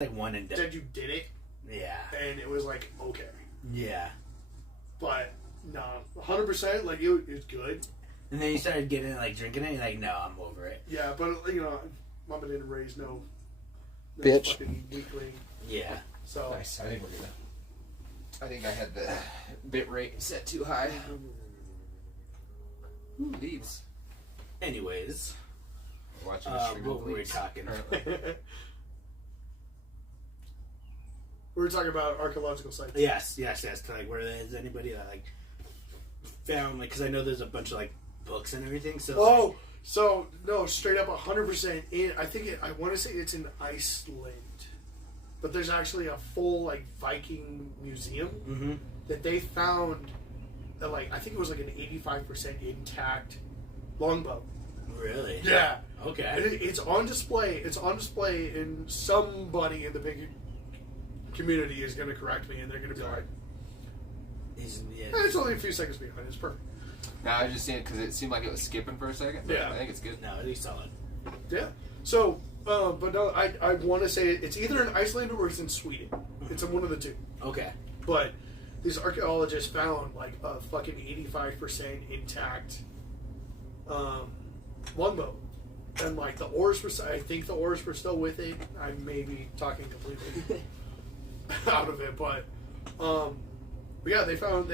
like one and done. Said you did it. Yeah. And it was like, okay. Yeah. But, no, 100%, like, it was good. And then you started getting like drinking it, and you're like, no, I'm over it. Yeah, but, you know, Mama didn't raise no bitch. Fucking weakling. Yeah. So. Nice. I think we're good. I think I had the bit rate set too high. Ooh, leaves. Anyways. Watching the stream what of were we leaves. talking? We were talking about archaeological sites. Yes. Like, where is anybody that like found like? Because I know there's a bunch of like books and everything. So. Oh, so no, straight up 100% in. I think I want to say it's in Iceland, but there's actually a full like Viking museum that they found. That, like I think it was like an 85% intact longbow. Really? Yeah. Okay. It's on display. It's on display, and somebody in the big community is going to correct me, and they're going to be like, it's only a few seconds behind. It's perfect. No, I was just seeing it because it seemed like it was skipping for a second. But Yeah. I think it's good. No, at least solid. Yeah. So, but no, I want to say it's either in Iceland or it's in Sweden. It's in one of the two. Okay. But these archaeologists found like a fucking 85% intact longbow. And like the oars were, I think the oars were still with it. I may be talking completely out of it, but yeah, they found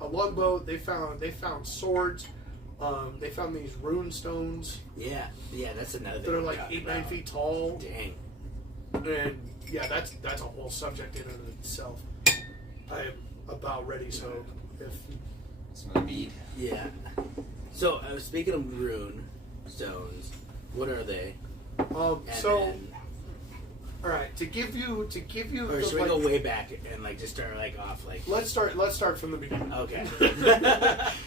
a longbow. They found swords. They found these rune stones. Yeah, that's another thing. That are like 8-9 feet tall. Dang. And yeah, that's a whole subject in and of itself. I am about ready. So if Some of the mead. Yeah. So speaking of rune stones, what are they? so. Then, all right, to give you, or the, should we like, go way back and like just start like off like? Let's start from the beginning. Okay.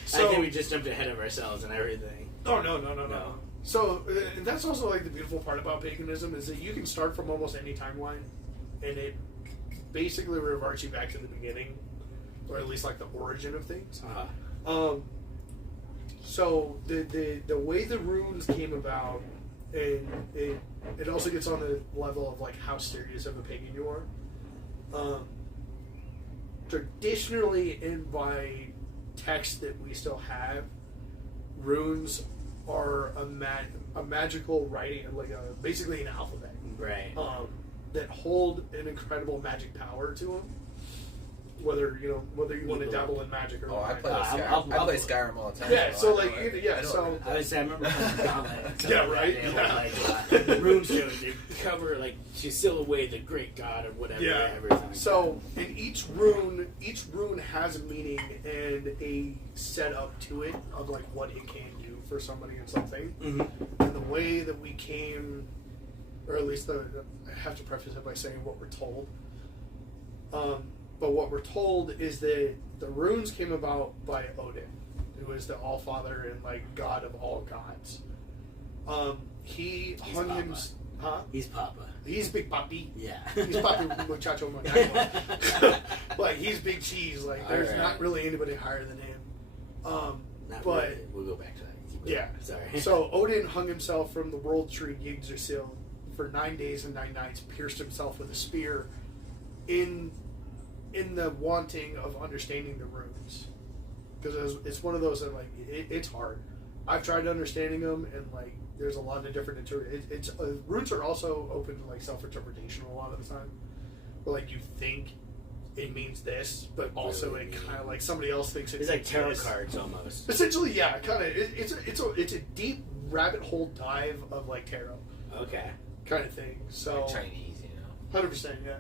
So, I think we just jumped ahead of ourselves and everything. Oh no. So that's also like the beautiful part about paganism is that you can start from almost any timeline, and it basically reverts you back to the beginning, or at least like the origin of things. So the way the runes came about, and it also gets on the level of like how serious of a pagan you are. Traditionally, and by text that we still have, runes are a magical writing, like basically an alphabet, Right. that hold an incredible magic power to them. Whether you want to dabble in magic or not. I play I'll- I play Skyrim all the time. Yeah, so like I remember playing Gauntlet. Yeah, right? They Yeah. like rune stones. They cover like to seal away the great god or whatever. Yeah. Everything. So, and each rune has a meaning and a setup to it of like what it can do for somebody and something. Mm-hmm. And the way that we came, or at least I have to preface it by saying what we're told. But what we're told is that the runes came about by Odin, who is the Allfather and like god of all gods. He hung him. Huh? He's Papa. He's Big Papi. Yeah. He's Papi Muchacho Monaco. Like, he's Big Cheese. Like, there's not really anybody higher than him. Not but really. We'll go back to that. yeah. Sorry. So Odin hung himself from the world tree Yggdrasil for 9 days and 9 nights, pierced himself with a spear in the wanting of understanding the runes. Because it's one of those that, like, it's hard. I've tried understanding them, and, like, there's a lot of different interpretations. Runes are also open to, like, self-interpretation a lot of the time. Where, like, you think it means this, but also Really? it kind of, like, somebody else thinks it It's means like tarot this. cards almost. Essentially, yeah, kind of. It's a deep rabbit hole dive of, like, tarot Okay. kind of thing. So, Like Chinese, you know. 100%, yeah.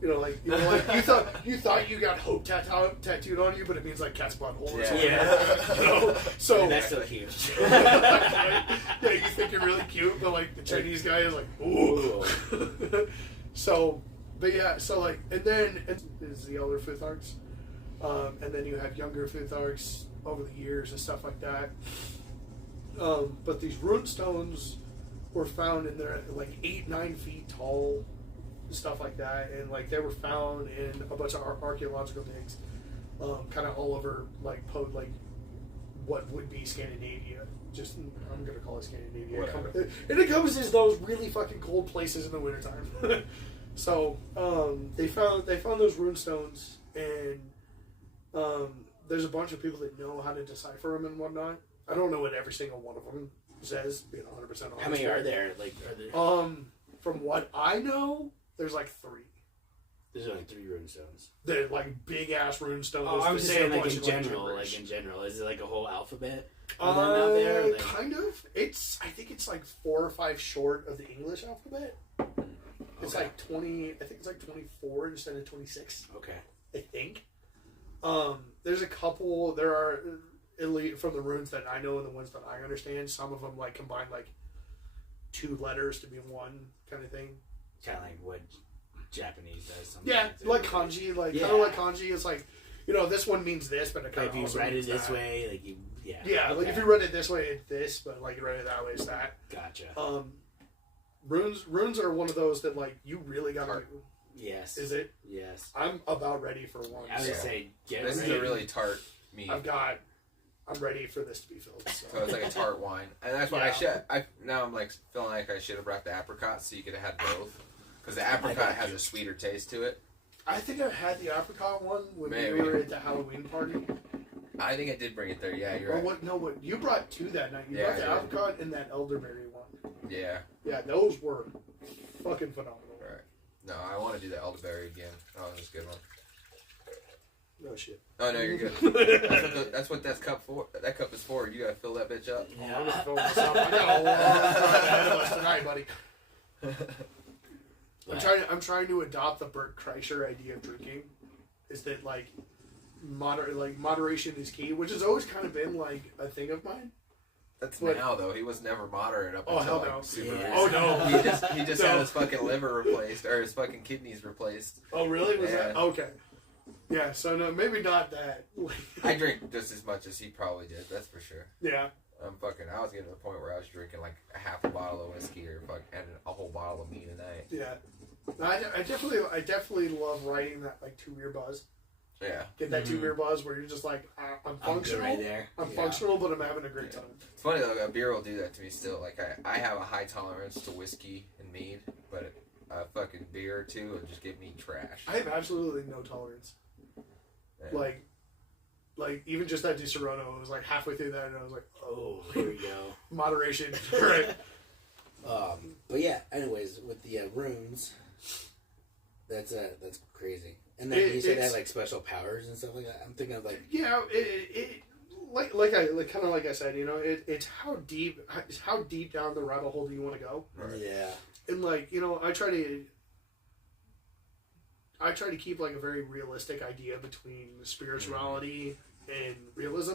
Like you thought you got hope tattooed on you, but it means like cat's butthole or something. Yeah. So And that's still huge. yeah, you think you're really cute, but like the Chinese guy is like, ooh. So, but yeah, so like, and then is the elder Futharks, and then you have younger Futharks over the years and stuff like that. But these rune stones were found and they're like 8-9 feet tall. Stuff like that, and like they were found in a bunch of archaeological digs, kind of all over like what would be Scandinavia, just, I'm going to call it Scandinavia. Whatever. It encompasses those really fucking cold places in the wintertime. So, they found those rune stones, and there's a bunch of people that know how to decipher them and whatnot. I don't know what every single one of them says, being 100% honest. How many are there? Like, are there? From what I know, there's like 3. There's only 3 rune stones. They're like big ass rune stones. Oh, I'm just saying, like in general. gibberish. Like in general, is it like a whole alphabet? Out there? Like... Kind of. I think it's like 4 or 5 short of the English alphabet. It's Okay. like 20. I think it's like 24 instead of 26. Okay. I think. There's a couple. There are from the runes that I know and the ones that I understand. Some of them like combine like 2 letters to be one kind of thing. Kind of like what Japanese does. Sometimes. Yeah, like kanji, kind of like kanji. It's like, this one means this, but it kind Like of if you also read it means this that. way, like you, yeah. Yeah, like Okay. if you read it this way, it's this, but like you read it that way, it's that. Gotcha. Runes are one of those that like you really gotta do. Yes. Is it? Yes. I'm about ready for one. I was Yeah. gonna say, get This is ready. a really tart mead. I'm ready for this to be filled. So So. it's like a tart wine, and that's why Yeah. now I'm like feeling like I should have brought the apricot so you could have had both, because the apricot has a sweeter taste to it. I think I had the apricot one when Maybe. we were at the Halloween party. I think I did bring it there. Yeah, you're Or right. what? No, what you brought 2 that night? You Yeah, brought the I did. apricot and that elderberry one. Yeah. Yeah, those were fucking phenomenal. Right. No, I want to do the elderberry again. Oh, that's a good one. No shit. Oh no, you're good. That's what that cup for. That cup is for. You gotta fill that bitch up. I'm gonna fill this up. I got a long time ahead of us tonight, buddy. I'm trying to adopt the Bert Kreischer idea of drinking. Is that like moderation is key, which has always kind of been like a thing of mine. That's But- now though. He was never moderate up Oh, until hell no. like super Yeah. recent. Oh, no. He just No. had his fucking liver replaced or his fucking kidneys replaced. Oh, really? Was Yeah. that okay? Yeah. So no, maybe not that. I drink just as much as he probably did. That's for sure. Yeah. I was getting to the point where I was drinking like a half a bottle of whiskey or and a whole bottle of mead a night. Yeah. No, I definitely love writing that like 2-beer buzz. Yeah. Get that 2-beer buzz where you're just like, I'm I'm good functional. right there. I'm Yeah. functional, but I'm having a great Yeah. time. It's funny though, a beer will do that to me still. Like I have a high tolerance to whiskey and mead, but a fucking beer or two will just give me trash. I have absolutely no tolerance. Yeah. Like even just that Di Serono, it was like halfway through that, and I was like, Oh, here we go. moderation, right? But yeah. Anyways, with the runes, that's crazy. And then you said they had like special powers and stuff like that. I'm thinking of like Yeah, like I said, it's how deep down the rabbit hole do you want to go? Right. yeah. And like I try to keep like a very realistic idea between spirituality and realism,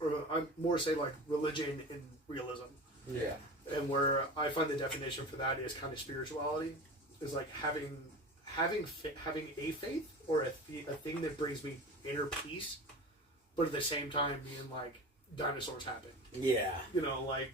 or I more say like religion and realism. Yeah. And where I find the definition for that is kind of spirituality is like having a faith or a thing that brings me inner peace, but at the same time being like dinosaurs happen. Yeah. Like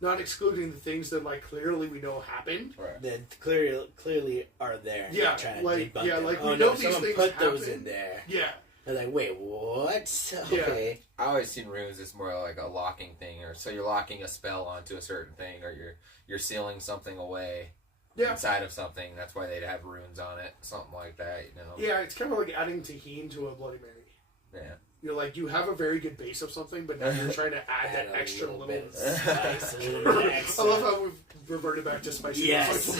not excluding the things that like clearly we know happened. Right. That clearly are there. Yeah, Trying to like- debunk yeah, them. like, we oh, know no, these someone things put those happen. in there. Yeah. I was like, wait, what? Okay. I always seen runes as more like a locking thing, or so you're locking a spell onto a certain thing, or you're sealing something away Yeah. inside of something. That's why they'd have runes on it, something like that. Yeah, it's kind of like adding tahini to a Bloody Mary. Yeah. You're like, you have a very good base of something, but now you're trying to add that a extra little. bit of spice, a little bit I extra. love how we've reverted back to spicy. Yes.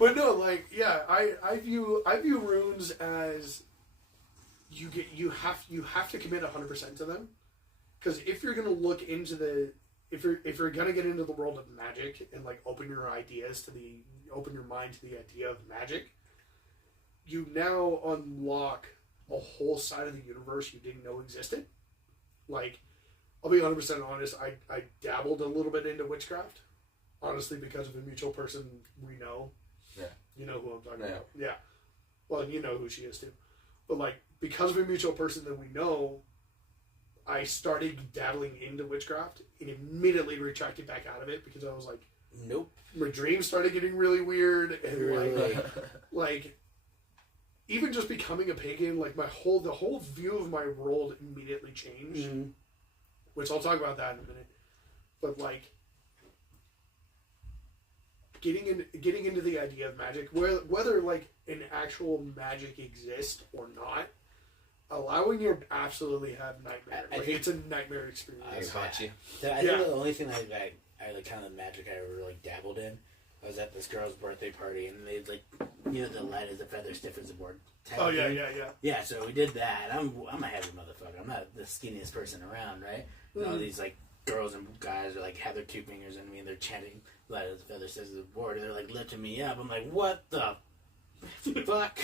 But no, like, yeah, I view runes as you have to commit 100% to them, because if you're gonna look into if you're gonna get into the world of magic and like open your mind to the idea of magic, you now unlock a whole side of the universe you didn't know existed. Like, I'll be 100% honest, I dabbled a little bit into witchcraft, honestly, because of a mutual person we know. Yeah. You know who I'm talking Yeah. about. Yeah. Well, you know who she is too. But like, because of a mutual person that we know, I started dabbling into witchcraft and immediately retracted back out of it because I was like, Nope. my dreams started getting really weird, and Really? like even just becoming a pagan, like the whole view of my world immediately changed. Mhm. which I'll talk about that in a minute. But like getting into the idea of magic, whether like an actual magic exists or not, allowing you to absolutely have nightmare. Like, it's a nightmare experience. I you. think the only thing I like kind of magic I ever like dabbled in, I was at this girl's birthday party and they like, you know, the light as a feather, stiff as a board. Oh yeah. Yeah, so we did that. I'm a heavy motherfucker. I'm not the skinniest person around, right? And all these like girls and guys are like have their two fingers in me and they're chanting light as a feather, stiff as a board, and they're like lifting me up. I'm like, what the fuck?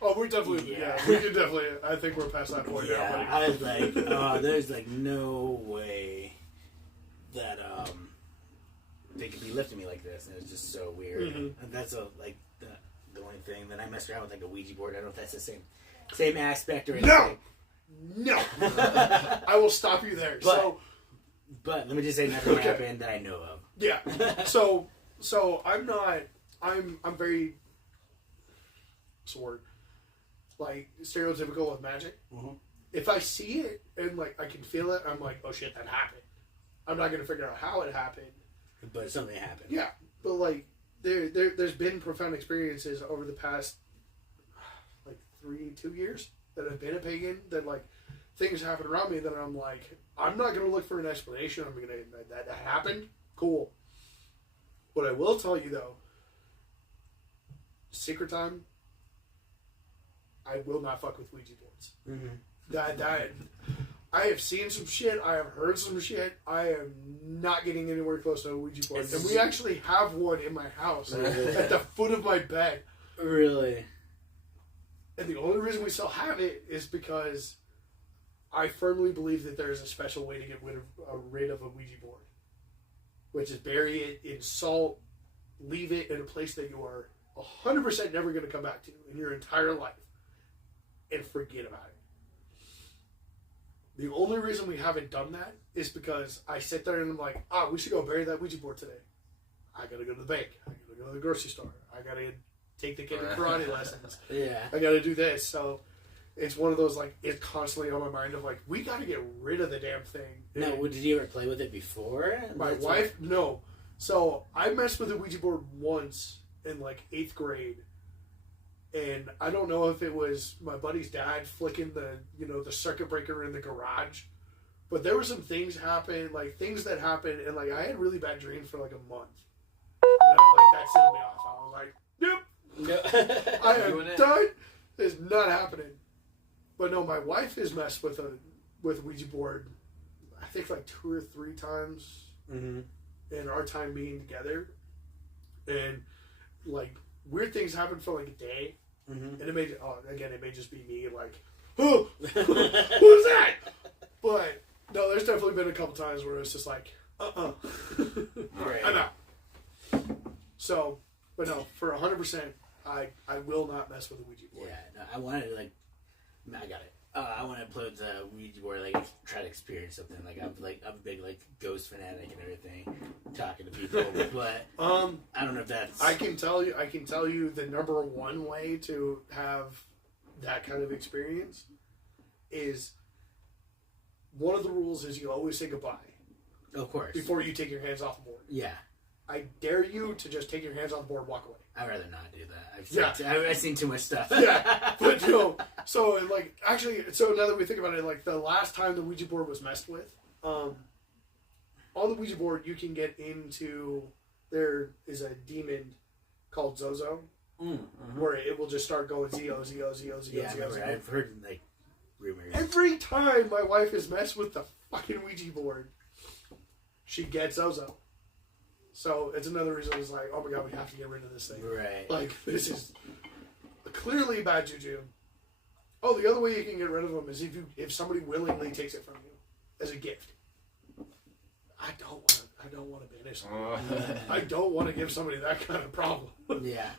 Oh, we definitely, we can definitely. I think we're past that point now. Buddy. I was like, oh, there's like no way that they could be lifting me like this, and it was just so weird. And that's like the only thing. Then I messed around with like a Ouija board. I don't know if that's the same aspect or anything. No. I will stop you there. But let me just say nothing happened that I know of. Yeah. So I'm not. I'm very. Word, like stereotypical of magic. If I see it and like I can feel it, I'm like, oh shit, that happened. I'm not gonna figure out how it happened, but something happened. Yeah, but like there's been profound experiences over the past like 2 years that I've been a pagan, that like things happen around me that I'm like, I'm not gonna look for an explanation. I'm gonna that happened. Cool. What I will tell you though, secret time, I will not fuck with Ouija boards. That I have seen some shit. I have heard some shit. I am not getting anywhere close to a Ouija board. And we actually have one in my house at the foot of my bed. Really? And the only reason we still have it is because I firmly believe that there is a special way to get rid of a Ouija board, which is bury it in salt, leave it in a place that you are 100% never going to come back to in your entire life, and forget about it. The only reason we haven't done that is because I sit there and I'm like, we should go bury that Ouija board today. I gotta go to the bank. I gotta go to the grocery store. I gotta take the kid to karate lessons. Yeah. I gotta do this. So it's one of those, like, it's constantly on my mind of like, we gotta get rid of the damn thing. No, did you ever play with it before? My wife? No. So I messed with the Ouija board once in like 8th grade. And I don't know if it was my buddy's dad flicking the circuit breaker in the garage, but there were some things happen, like things that happened, and like I had really bad dreams for like a month. And that set me off. I was like, nope, I am done. It's not happening. But no, my wife has messed with Ouija board, I think like 2 or 3 times in our time being together, and like weird things happen for like a day. And it may just be me like, oh, what was that? But no, there's definitely been a couple times where it's just like, right. I'm out. So, but no, for 100%, I will not mess with a Ouija board. Yeah, no, I wanted to I got it. I want to play with the Ouija board, like try to experience something. I'm a big like ghost fanatic and everything, talking to people. But I don't know if that's. I can tell you the number one way to have that kind of experience is, one of the rules is you always say goodbye. Of course. Before you take your hands off the board. Yeah. I dare you to just take your hands off the board and walk away. I'd rather not do that. I've seen too much stuff. Yeah, but no. So now that we think about it, like the last time the Ouija board was messed with, on the Ouija board you can get into, there is a demon called Zozo, where it will just start going Zio, Zio, Zio, Zio, Yeah, Zio. I've heard like rumors. Every time my wife has messed with the fucking Ouija board, she gets Zozo. So it's another reason it's like, oh my god, we have to get rid of this thing. Right. Like, this is clearly bad juju. Oh, the other way you can get rid of them is if somebody willingly takes it from you as a gift. I don't want to banish them. I don't want to give somebody that kind of problem. Yeah.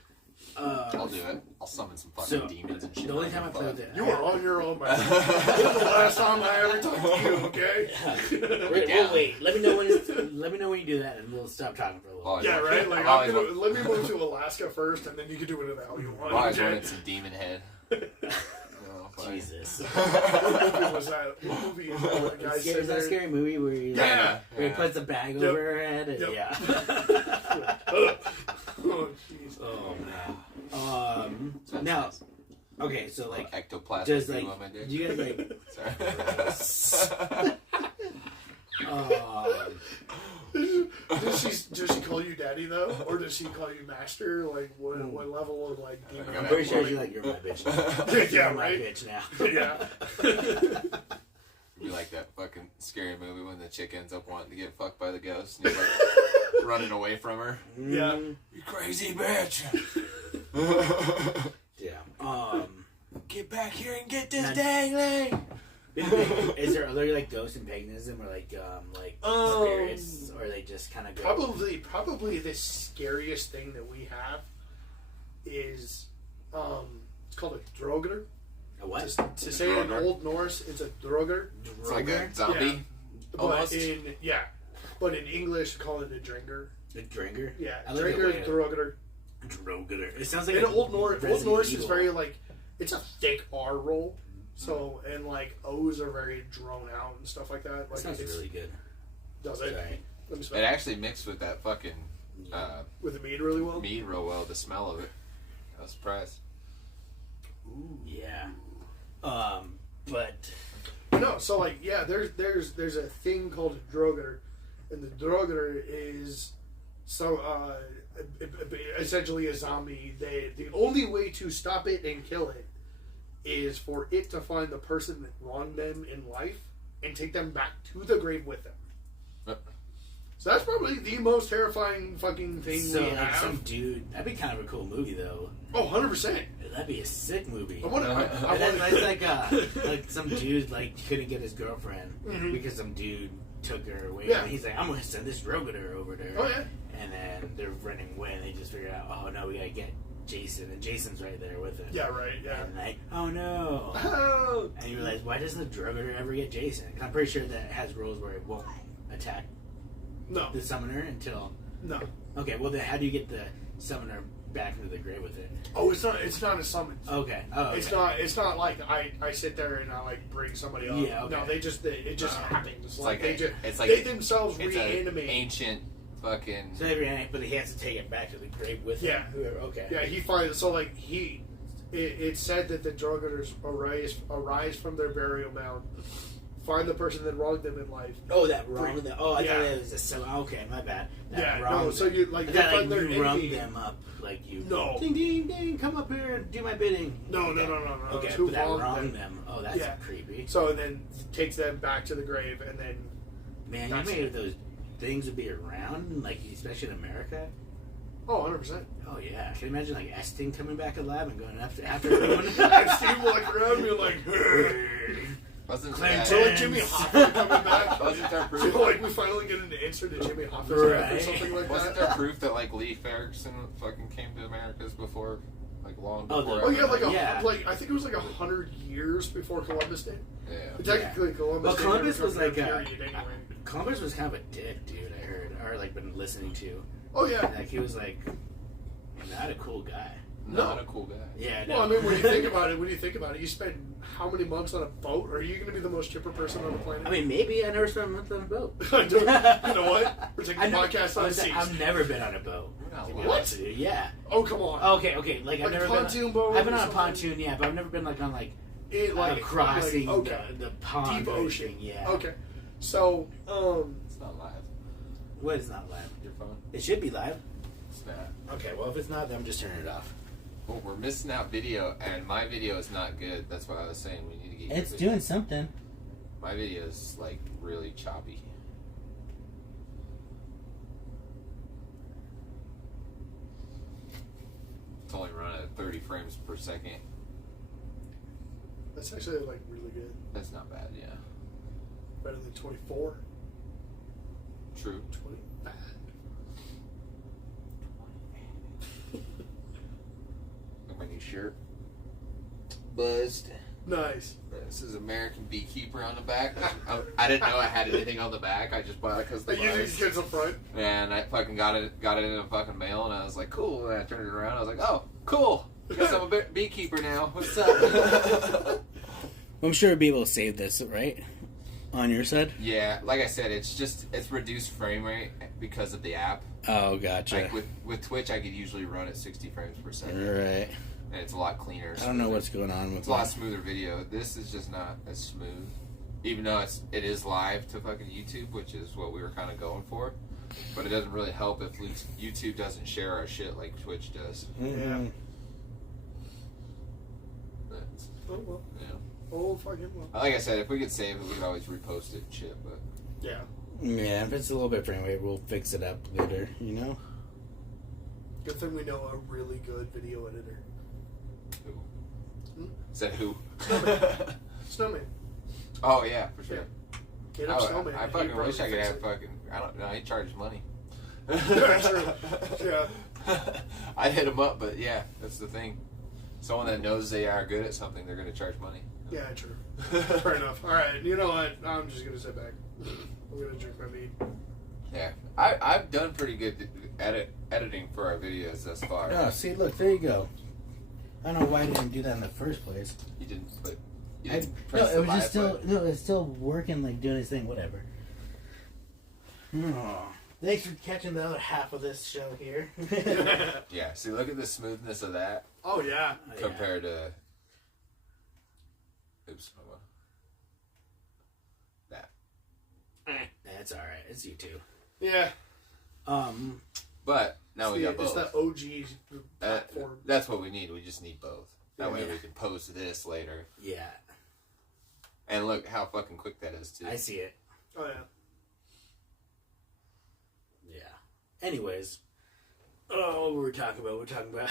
I'll do it. I'll summon some fucking demons and shit. The only time I played with it, you are on your own, man. This is the last time I ever talked to you. Okay. Wait. Let me know when you do that, and we'll stop talking for a little. Yeah, right. Like, let me move to Alaska first, and then you can do whatever the hell you want. I always wanted some demon head. Jesus. What movie was that? What movie is that? The guy Is sitting that a there- scary movie where he, Yeah. where he puts a bag Yep. over her head? And, Yep. Yeah. Oh, jeez. Oh man. Now, okay, so like, ectoplasm. does like, do you guys like? Sorry. Does she call you daddy though, or does she call you master? Like what level of like demon? I'm pretty sure she's like, you're my bitch now. Yeah, You're my right. bitch now. Yeah. You like that fucking scary movie when the chick ends up wanting to get fucked by the ghost and he's like running away from her. Yeah. You crazy bitch. Yeah. Get back here and get this Now- dangling. Is there other like ghosts in paganism or like spirits, or they just kind of go? Probably the scariest thing that we have is it's called a droger. A what? To say it in Droger. Old Norse, it's a droger. It's like a Droger? zombie. Almost. But in English, call it a dringer. A dringer? Yeah, I like the dringer, way- droger. Droger. It sounds like In a Old Norse, Resident Old Norse is Evil. very like it's a thick R roll. So and like O's are very drawn out and stuff like that. That Like sounds it's, really good. does it? Sorry. Let me smell It actually mixed with that fucking with the mead really well. mead real well. The smell of it. I was surprised. Ooh, yeah. But No, so like yeah, there's a thing called a droger, and the droger is essentially a zombie. The only way to stop it and kill it is for it to find the person that wronged them in life and take them back to the grave with them. Yep. So that's probably the most terrifying fucking thing so we like have. some dude, that'd be kind of a cool movie though. Oh, 100%. That'd be a sick movie. I want That's like some dude like couldn't get his girlfriend because some dude took her away. Yeah. And he's like, I'm gonna send this droger over to her. Oh, yeah. And then they're running away, and they just figure out, oh no, we gotta get Jason, and Jason's right there with him. Yeah, right, yeah. And like, oh no. Oh. And you realize, why doesn't the droger ever get Jason? 'Cause I'm pretty sure that it has rules where it won't attack No. the summoner until. No. Okay, well then how do you get the summoner back into the grave with it? Oh, it's not a summons. Okay. Oh, okay. It's not like I sit there and I like bring somebody up. Yeah, okay. No, it just happens. It's Like like they themselves it's an reanimate. ancient fucking. So they reanimate, but he has to take it back to the grave with him. Yeah. Whoever. Okay. Yeah, he finds so like it's said that the drugglers arise from their burial mound, find the person that wronged them in life. Oh, that wrong. Oh, I Yeah. thought it was a so. Okay, my bad. That Yeah, wronged no, so them. you like I they thought, find like, their you rung enemy. them up, like you. No. Ding ding ding! Come up here and do my bidding. No. Okay, Who but that wronged wronged them. them. Oh, that's Yeah. creepy. So then takes them back to the grave and then Man, you That's made it. those things would be around, like especially in America. 100%. Oh yeah, can you imagine like Esting coming back alive and going after everyone? And Steve will like around me like. Wasn't Clarence. So that, like Jimmy Hoffa coming back. wasn't there So proof? like we finally get an answer to Jimmy Hoffa's death or Right. something like Wasn't that. there proof that like Lee Ferguson fucking came to Americas before, like long Oh, before? the- Oh yeah, like Yeah. like I think it was like 100 years before Columbus did. Yeah. But technically, Columbus. Well, did Columbus never was come to like that a- period anyway. Columbus was kind of a dick, dude. I heard, or like been listening to. Oh yeah. Like he was like not a cool guy. Not a cool guy. Yeah. Well, I No. mean, when you think about it, you spend how many months on a boat? Are you going to be the most chipper person on the planet? I mean, maybe I never spent a month on a boat. You know what? We're taking the podcast on Listen, seas. I've never been on a boat. You're not to be lying. honest with you. Yeah. Oh come on. Okay. Like I've Like never a pontoon been. boat I've been or on a something? pontoon, yeah, but I've never been like on like It, crossing like, okay. the pond, Deep or ocean. anything, yeah. Okay. So It's not live. What is not live? Your phone? It should be live. It's not. Okay. Well, if it's not, then I'm just turning it off. Well, we're missing out video, and my video is not good. That's why I was saying we need to get. your It's video. doing something. My video is like really choppy. It's only running at 30 frames per second. that's actually like really good. That's not bad, yeah. Better than 24. True. 20. Bad. Look my new shirt. Buzzed. Nice. This is American Beekeeper on the back. I didn't know I had anything on the back. I just bought it because the Like using buzz. kids up front. And I fucking got it in a fucking mail, and I was like, cool. And I turned it around. I was like, oh, cool. Guess I'm a beekeeper now. What's up? I'm sure we'll be able to save this, right? On your side? Yeah, like I said, it's reduced frame rate because of the app. Oh, gotcha. Like with Twitch, I could usually run at 60 frames per second. Right. And it's a lot cleaner. I don't know what's going on with It's a lot smoother video. This is just not as smooth. Even though it is live to fucking YouTube, which is what we were kind of going for. But it doesn't really help if YouTube doesn't share our shit like Twitch does. Mm-hmm. Oh, well. Yeah. Oh, fucking well. Like I said, if we could save it, we could always repost it and shit, but... Yeah. Yeah, if it's a little bit frame rate, we'll fix it up later, you know? Good thing we know a really good video editor. Who? Said who? Snowman. Oh, yeah, for sure. Yeah. Get up, Snowman. I fucking wish I could have fucking... I don't know, he charges money. Yeah, true. Yeah. I'd hit him up, but yeah, that's the thing. Someone that knows they are good at something, they're going to charge money. Yeah, true. Fair enough. All right, you know what? I'm just going to sit back. I'm going to drink my mead. Yeah. I've done pretty good editing for our videos thus far. Oh, see, look, there you go. I don't know why I didn't do that in the first place. You didn't, but... You No, didn't press it the was buy just still button. no, it's still working, like doing its thing, whatever. Oh, thanks for catching the other half of this show here. Yeah, see, look at the smoothness of that Oh, yeah. compared to... Oops, hold on. That. That's all right. It's you too. Yeah. But now we got It's both. that OG platform. That's what we need. We just need both. That way Yeah. we can post this later. Yeah, And look how fucking quick that is, too. I see it. Oh, yeah. Yeah. Anyways, what were we talking about? We're talking about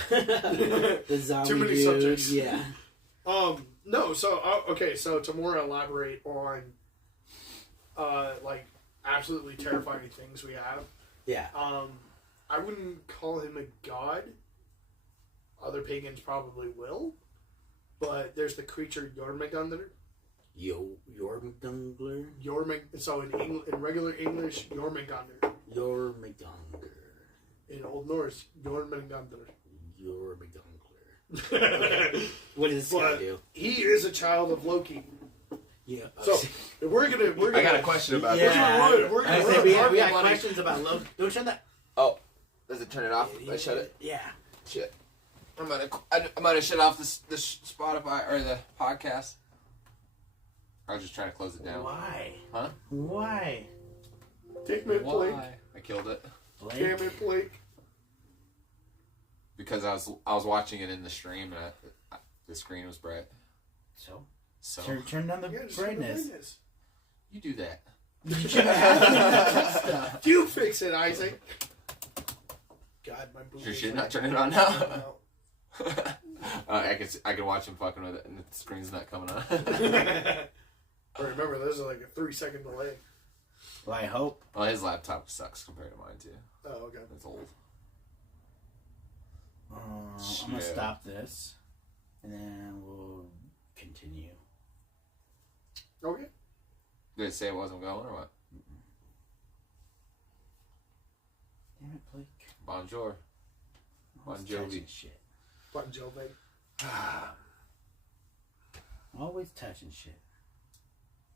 the zombie Too many dude. subjects. Yeah. No, so, okay, so to more elaborate on, like, absolutely terrifying things we have, Yeah. I wouldn't call him a god. Other pagans probably will. But there's the creature Jormungandr. Jormungandr. So in regular English, Jormungandr. Jormungandr. In Old Norse, Jormungandr. Jormungandr. What does this guy do? He is a child of Loki. Yeah. So we're gonna. I got a question about Yeah. that. We're I gonna say we got money. questions about Loki. Don't shut that. Oh, does it turn it off? I shut it. Yeah. Shit. I'm gonna shut off the Spotify or the podcast. I was just trying to close it down. Why? Huh? Why? Damn it, Blake. Why? I killed it Damn it, Blake. because I was watching it in the stream and the screen was bright. So So turn down the Yeah, just brightness. you do that. You should have stuff. You fix it, Isaac. God, my boobies. Sure shit, are- not turn it on now. I can watch him fucking with it and the screen's not coming on. But remember, there's like a 3-second delay. Well, I hope. Well, his laptop sucks compared to mine too. Oh, okay. It's old. I'm gonna Shit. stop this, and then we'll continue. Okay. Did it say it wasn't going or what? Damn it, Blake. Bonjour. Bon Always Jovi. touching shit. Bon Jovi. Always touching shit.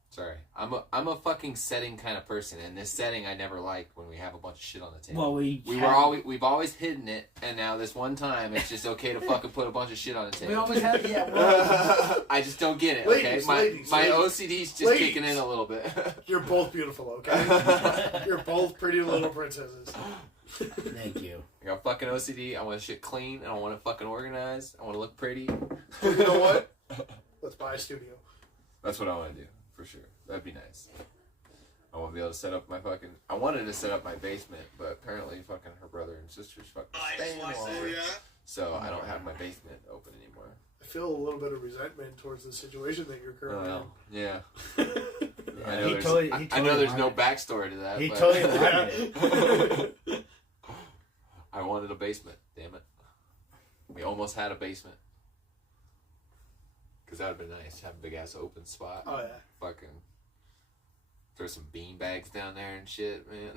Sorry, I'm a fucking setting kind of person, and this setting I never like when we have a bunch of shit on the table. Well, We've always hidden it, and now this one time it's just okay to fucking put a bunch of shit on the table. we always have. Yeah. Well, I just don't get it. Okay, Ladies, my ladies. OCD's just Ladies. kicking in a little bit. You're both beautiful, okay? You're both pretty little princesses. thank you. I got fucking OCD. I want shit clean. I don't want it fucking organized. I want to look pretty. Well, you know what? Let's buy a studio. That's what I want to do for sure. That'd be nice. I want to be able to set up my fucking. I wanted to set up my basement, but apparently fucking her brother and sister's fucking staying longer. So I don't have my basement open anymore. I feel a little bit of resentment towards the situation that you're currently Well, yeah. Yeah, I know he there's, totally I know there's no wanted- backstory to that. He but totally wanted it. I wanted a basement. Damn it. We almost had a basement. Because that would have been nice. Have a big ass open spot. Oh, yeah. Fucking throw some bean bags down there and shit, man.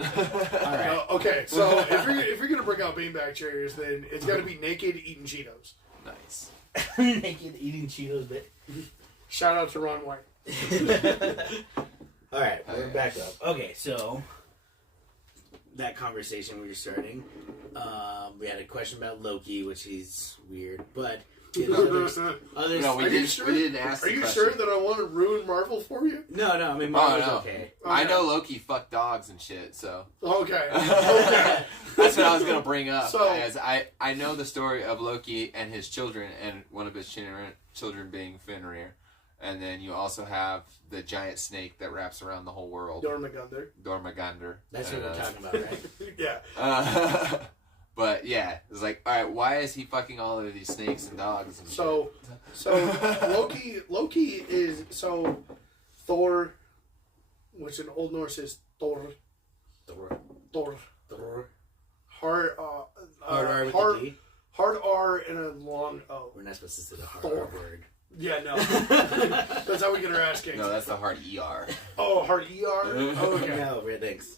All right. Okay, so if you're gonna bring out beanbag chairs, then it's gotta be naked eating Cheetos. Nice. Naked eating Cheetos, but Shout out to Ron White. All right, we're back up. Okay, so that conversation we were starting, we had a question about Loki, which he's weird, but others. No, we didn't ask. Are you sure that I want to ruin Marvel for you? No, I mean Marvel's okay. I know Loki fucked dogs and shit, so okay. That's what I was gonna bring up. So, as I know the story of Loki and his children, and one of his children being Fenrir, and then you also have the giant snake that wraps around the whole world. Dormagundr. That's what we're talking about, right? Yeah. But yeah, it's like, all right, why is he fucking all of these snakes and dogs? And so Loki is Thor, which in Old Norse is Thor. Hard R and a long O. We're not supposed to say the hard Thor. word. Yeah, no. That's how we get our ass kicked. No, that's the hard ER. Oh, hard ER? Oh, okay. No, thanks.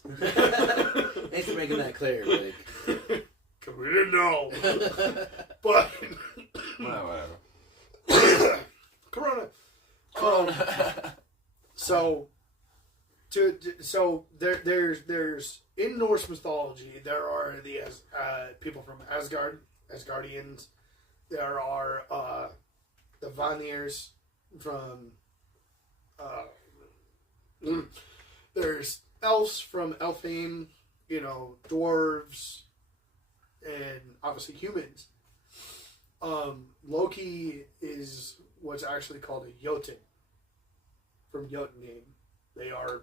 Thanks for making that clear, Blake. Because we didn't know. But. Whatever. Corona. There's in Norse mythology, there are the people from Asgardians. There are the Vanir's from there's elves from Elfane, dwarves, and obviously humans. Loki is what's actually called a Jotun from Jotunheim. They are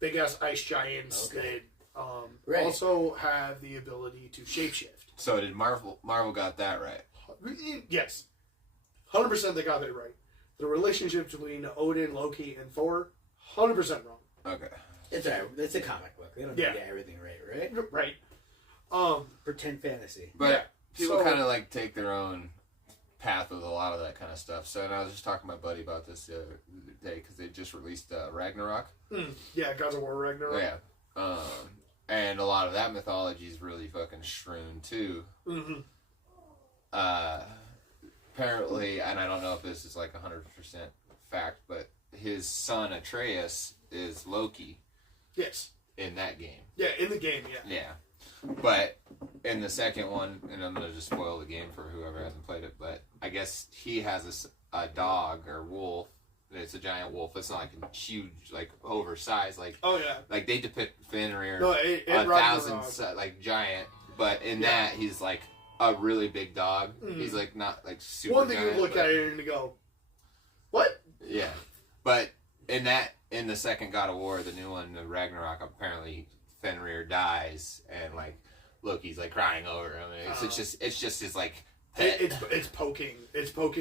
big ass ice giants that also have the ability to shapeshift. So did Marvel got that right? Yes. 100% they got it right. The relationship between Odin, Loki, and Thor, 100% wrong. Okay. It's alright. It's a comic book. They don't get everything right? Right. Pretend fantasy. But people kind of like take their own path with a lot of that kind of stuff. So, and I was just talking to my buddy about this the other day because they just released Ragnarok. Yeah, Gods of War Ragnarok. Yeah. And a lot of that mythology is really fucking strewn too. Mm-hmm. Apparently, and I don't know if this is like 100% fact, but his son Atreus is Loki. Yes. In that game. Yeah, in the game, yeah. Yeah. But in the second one, and I'm going to just spoil the game for whoever hasn't played it, but I guess he has a dog or wolf. It's a giant wolf. It's not like a huge, like, oversized, like... Oh, yeah. Like, they depict Fenrir 1,000, like, giant, but in that, he's, like, a really big dog. Mm-hmm. He's, like, not, like, super one thing giant, you look at it and you go, what? Yeah. But in the second God of War, the new one, the Ragnarok, apparently Fenrir dies, and, like, Loki's, like, crying over him. And it's just his, like... It's poking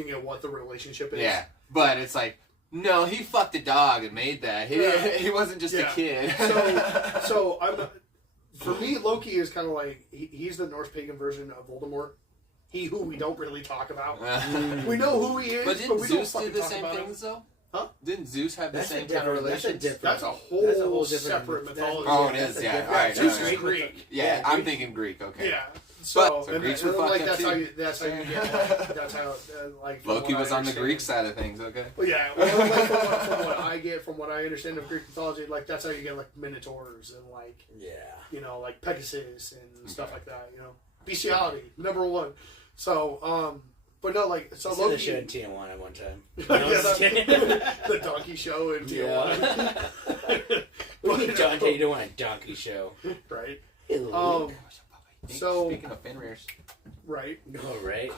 at what the relationship is. Yeah. But it's like... No, he fucked a dog and made that. He wasn't just a kid. So for me, Loki is kind of like he's the Norse pagan version of Voldemort. He who we don't really talk about. We know who he is, but didn't we Zeus don't do the talk same about things him. though? Huh? Didn't Zeus have the same kind of relationship? That's a whole separate mythology. Oh, it is. Yeah. All right. Zeus is Greek. Yeah, I'm thinking Greek. Okay. Yeah. So Greeks were fucked up that's too. how you get. That's how Loki was on the Greek side of things. Okay. Well, yeah. From what I get, from what I understand of Greek mythology, like that's how you get like minotaurs and like like Pegasus and stuff like that. Bestiality #1. So but no, like so Loki. The show in Tijuana at one time. The donkey show in Tijuana. Dante, you don't want a donkey show, right? So speaking of Fenrir's, right? Oh, right.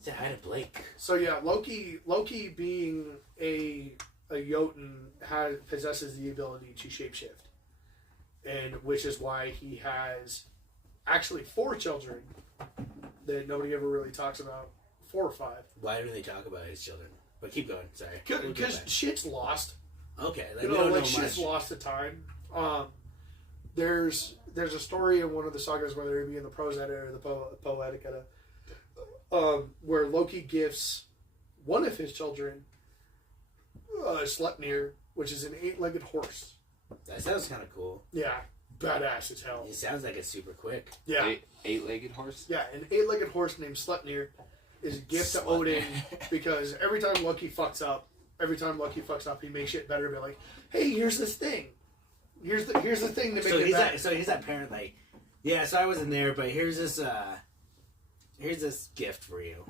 Say hi to Blake. So yeah, Loki being a Jotun possesses the ability to shapeshift, and which is why he has actually 4 children that nobody ever really talks about. 4 or 5. Why don't they talk about his children? But keep going. Sorry. Because shit's lost. Okay. Shit's lost to time. There's a story in one of the sagas, whether it be in the Prose Edda or the Poetic Edda, where Loki gifts one of his children Sleipnir, which is an 8-legged horse. That sounds kind of cool. Yeah, badass as hell. It sounds like it's super quick. Yeah. 8-legged horse? Yeah, an 8-legged horse named Sleipnir is a gift to Odin because every time Loki fucks up, he makes shit better. Be like, hey, here's this thing. Here's the thing to make it better. So he's that parent like, yeah. So I wasn't there, but here's this gift for you.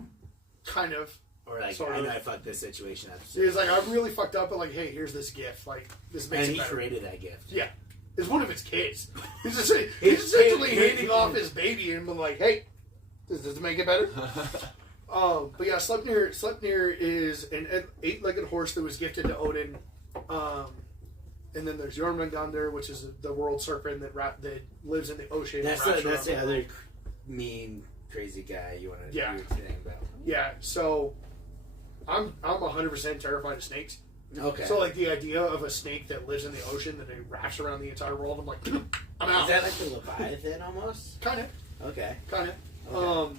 Kind of. Or like, I know I fucked this situation up. So he's like, I really fucked up, but like, hey, here's this gift. Like, this makes it better. And he created that gift. Yeah. It's one of his kids. He's essentially handing off his baby and being like, hey, does it make it better? But yeah, Sleipnir is an 8-legged horse that was gifted to Odin. And then there's Jormungandr, which is the world serpent that lives in the ocean. That's the other mean, crazy guy you were saying about. Yeah, so I'm 100% terrified of snakes. Okay. So like the idea of a snake that lives in the ocean that it wraps around the entire world, I'm like, I'm out. Is that like the Leviathan almost? Kind of. Okay. Kind of. Okay.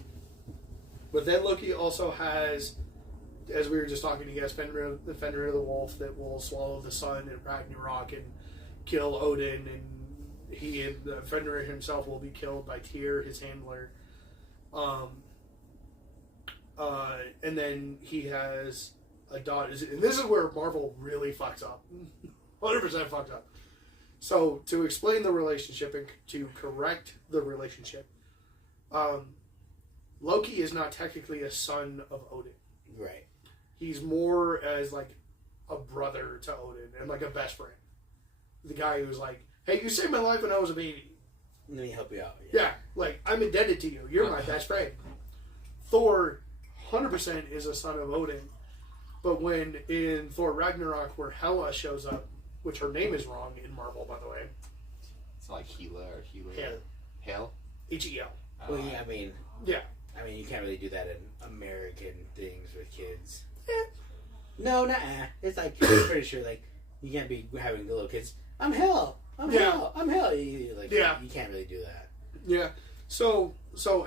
But then Loki also has, as we were just talking, he has Fenrir the wolf that will swallow the sun and Ragnarok and kill Odin, and Fenrir himself will be killed by Tyr, his handler. And then he has a daughter, and this is where Marvel really fucks up. 100% fucked up. So, to explain the relationship and to correct the relationship, Loki is not technically a son of Odin. Right. He's more as like a brother to Odin and like a best friend. The guy who's like, hey, you saved my life when I was a baby. Let me help you out. Yeah, like, I'm indebted to you. You're my best friend. Thor, 100% is a son of Odin. But when in Thor Ragnarok, where Hela shows up, which her name is wrong in Marvel, by the way. It's like Hela or Hela. Hel. H-E-L. Well, yeah, I mean, yeah. You can't really do that in American things with kids. Yeah. No, nah. It's like, I'm pretty sure, like, you can't be having the little kids, I'm Hel. I'm Hel. You can't really do that. Yeah. So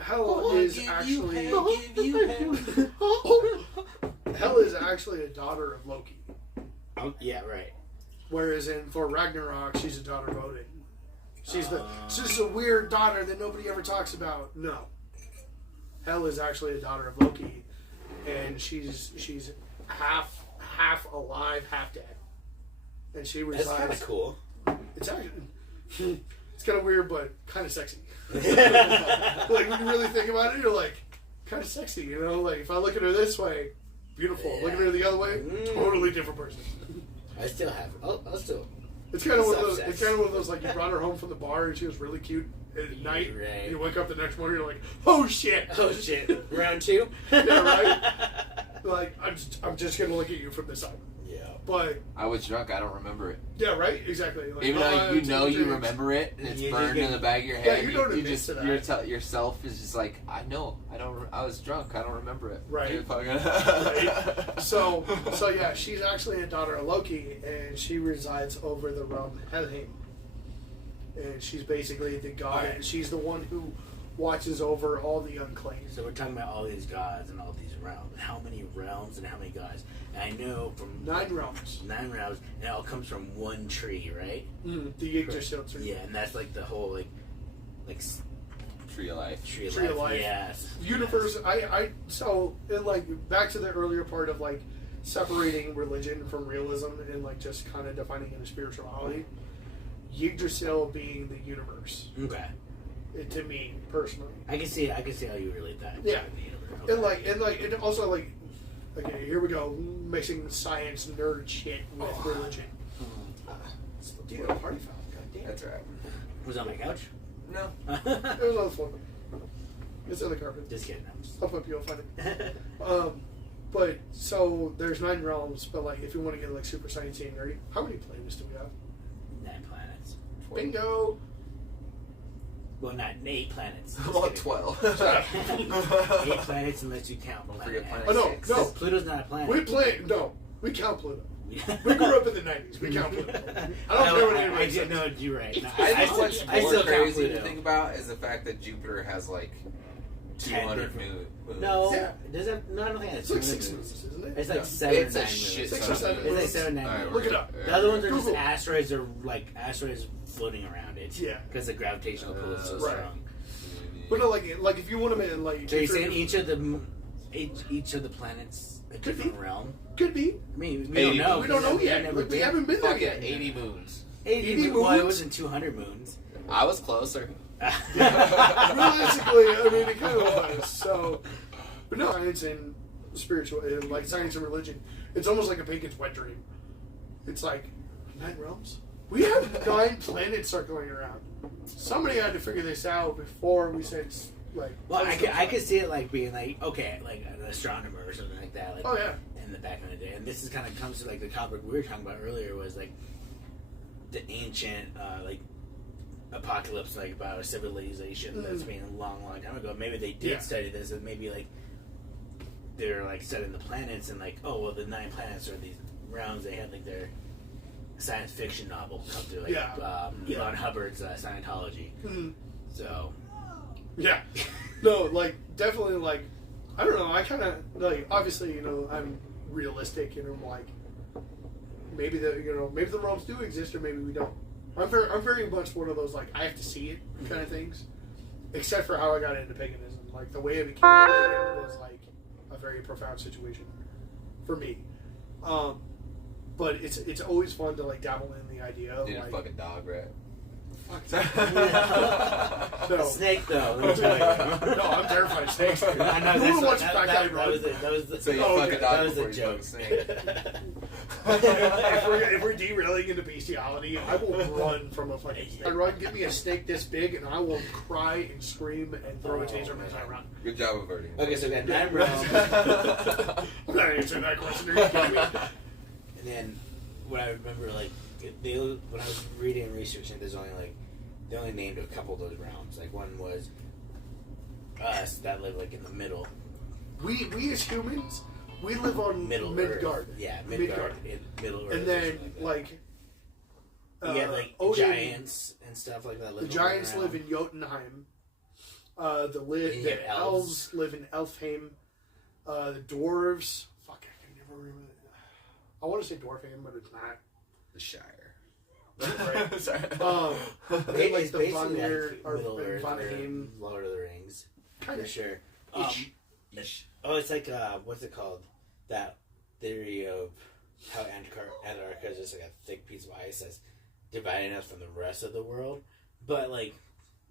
Hela is actually... Hela is actually a daughter of Loki. Oh, yeah, right. Whereas in Thor Ragnarok, she's a daughter of Odin. She's a weird daughter that nobody ever talks about. No. Hela is actually a daughter of Loki, and she's half alive, half dead. And she resides... That's kind of cool. It's actually... It's kind of weird, but kind of sexy. Like, when you really think about it, you're like, kind of sexy, you know? Like, if I look at her this way, beautiful. Yeah. Look at her the other way, totally different person. I still have... I'll still... It's kind of one of those. It's kind of one of those, like, you brought her home from the bar and she was really cute at night. Right. And you wake up the next morning, you're like, oh shit, Round two. Yeah, right. Like, I'm just gonna look at you from this side. Yeah. But I was drunk. I don't remember it. yeah, right. Exactly. Like, Even though you remember it and it's burned in the back of your head. Yeah, you don't admit to that. Yourself is just like, I know. I was drunk. I don't remember it. Right. Right. So yeah, she's actually a daughter of Loki, and she resides over the realm Helheim. And she's basically the god. Right. She's the one who watches over all the unclaimed. So we're talking about all these gods and all these realms. How many realms and how many gods? And I know from 9 realms. 9 realms, and it all comes from one tree, right? The Yggdrasil tree. Yeah, and that's like the whole like Tree of Life. Tree of Life. Yes. Universe. Yes. So and like back to the earlier part of like separating religion from realism and like just kind of defining it as spirituality. Yggdrasil being the universe. Okay. To me personally, I can see how you relate that. Yeah. To the universe. Okay. And it also like, okay, here we go, mixing science nerd shit with religion. Dude, a party foul. God damn. That's right. Was it on my couch? No. It was on the floor. It's on the carpet. Just kidding. I'll flip you. I'll find it. But so there's 9 realms. But like, if you want to get like super sciencey and nerdy, how many planets do we have? 9 planets. Bingo. Well, not 8 planets. About 12. 8 planets unless you count planet. Oh no. Pluto's not a planet. We count Pluto. We grew up in the 90s. We count Pluto. I don't care what anybody says. No, you're right. No, I think what's I more still count crazy Pluto. to think about is the fact that Jupiter has like 200 moons. No, Yeah. Does it? No, I don't think It's it's like 6 moons, isn't it? It's like No. 7 or 9 It's a moons. shit 6 ton or of 7. It's moons. like 7 or 9 Alright, moons. Look it up. The other ones are just Google. asteroids, or like asteroids floating around it. Yeah. Because the gravitational pull is so Right. strong. But no, like if you want to like. So you're saying each of the each of the planets a different realm? Could be. I mean, we don't know. We don't know yet. We haven't been there yet. 80 moons. 80 moons? Well, it wasn't 200 moons. I was closer. Realistically, I mean, it kind of was. So, but no, science and spiritual, like science and religion, it's almost like a pagan's wet dream. It's like 9 realms. We have 9 planets circling around. Somebody had to figure this out before we said like. Well, I could see it like being like okay, like an astronomer or something like that. Like, oh yeah. In the back of the day, and this is kind of comes to like the topic we were talking about earlier was like the ancient like apocalypse, like about a civilization that's been a long time ago. Maybe they did study this, and maybe like they're like studying the planets and like oh well the 9 planets are these realms. They had like their science fiction novel come through like Elon Hubbard's Scientology. So yeah, no, like definitely like I don't know. I kind of like obviously I'm realistic and I'm like maybe the realms do exist or maybe we don't. I'm very much one of those like I have to see it kind of things. Except for how I got into paganism, like the way I became a pagan was like a very profound situation for me. But it's always fun to like dabble in the idea of like a fucking dog rat. No. Snake though, let me tell you. No, I'm terrified of snakes. Dude. I know Who that was the So you fuck a dog that was before the you fuck joke. a snake. if we're derailing into bestiality, I will run from a fucking snake. I run, give me a snake this big, and I will cry and scream and throw a taser as I run. Good job averting. Okay, so we got 9 realms. I'm not answering that question. Are you kidding me? And then what I remember, like, when I was reading and researching, they only named a couple of those realms. Like, one was us that live, like, in the middle. We as humans, we live on Midgard. Yeah, Midgard. Middle Earth. And then, like like, Odin, giants and stuff like that. The giants live in Jotunheim. The elves live in Elfheim. The dwarves... Fuck, I can never remember that. I want to say Dwarfheim, but it's not. The Shire. Right. Sorry. They like the Vanir or Middle Earth, Vanheim. Lord of the Rings. Kind For of. sure. Ish. Oh, it's like, what's it called? That theory of how Antarctica is just like a thick piece of ice that's dividing us from the rest of the world. But, like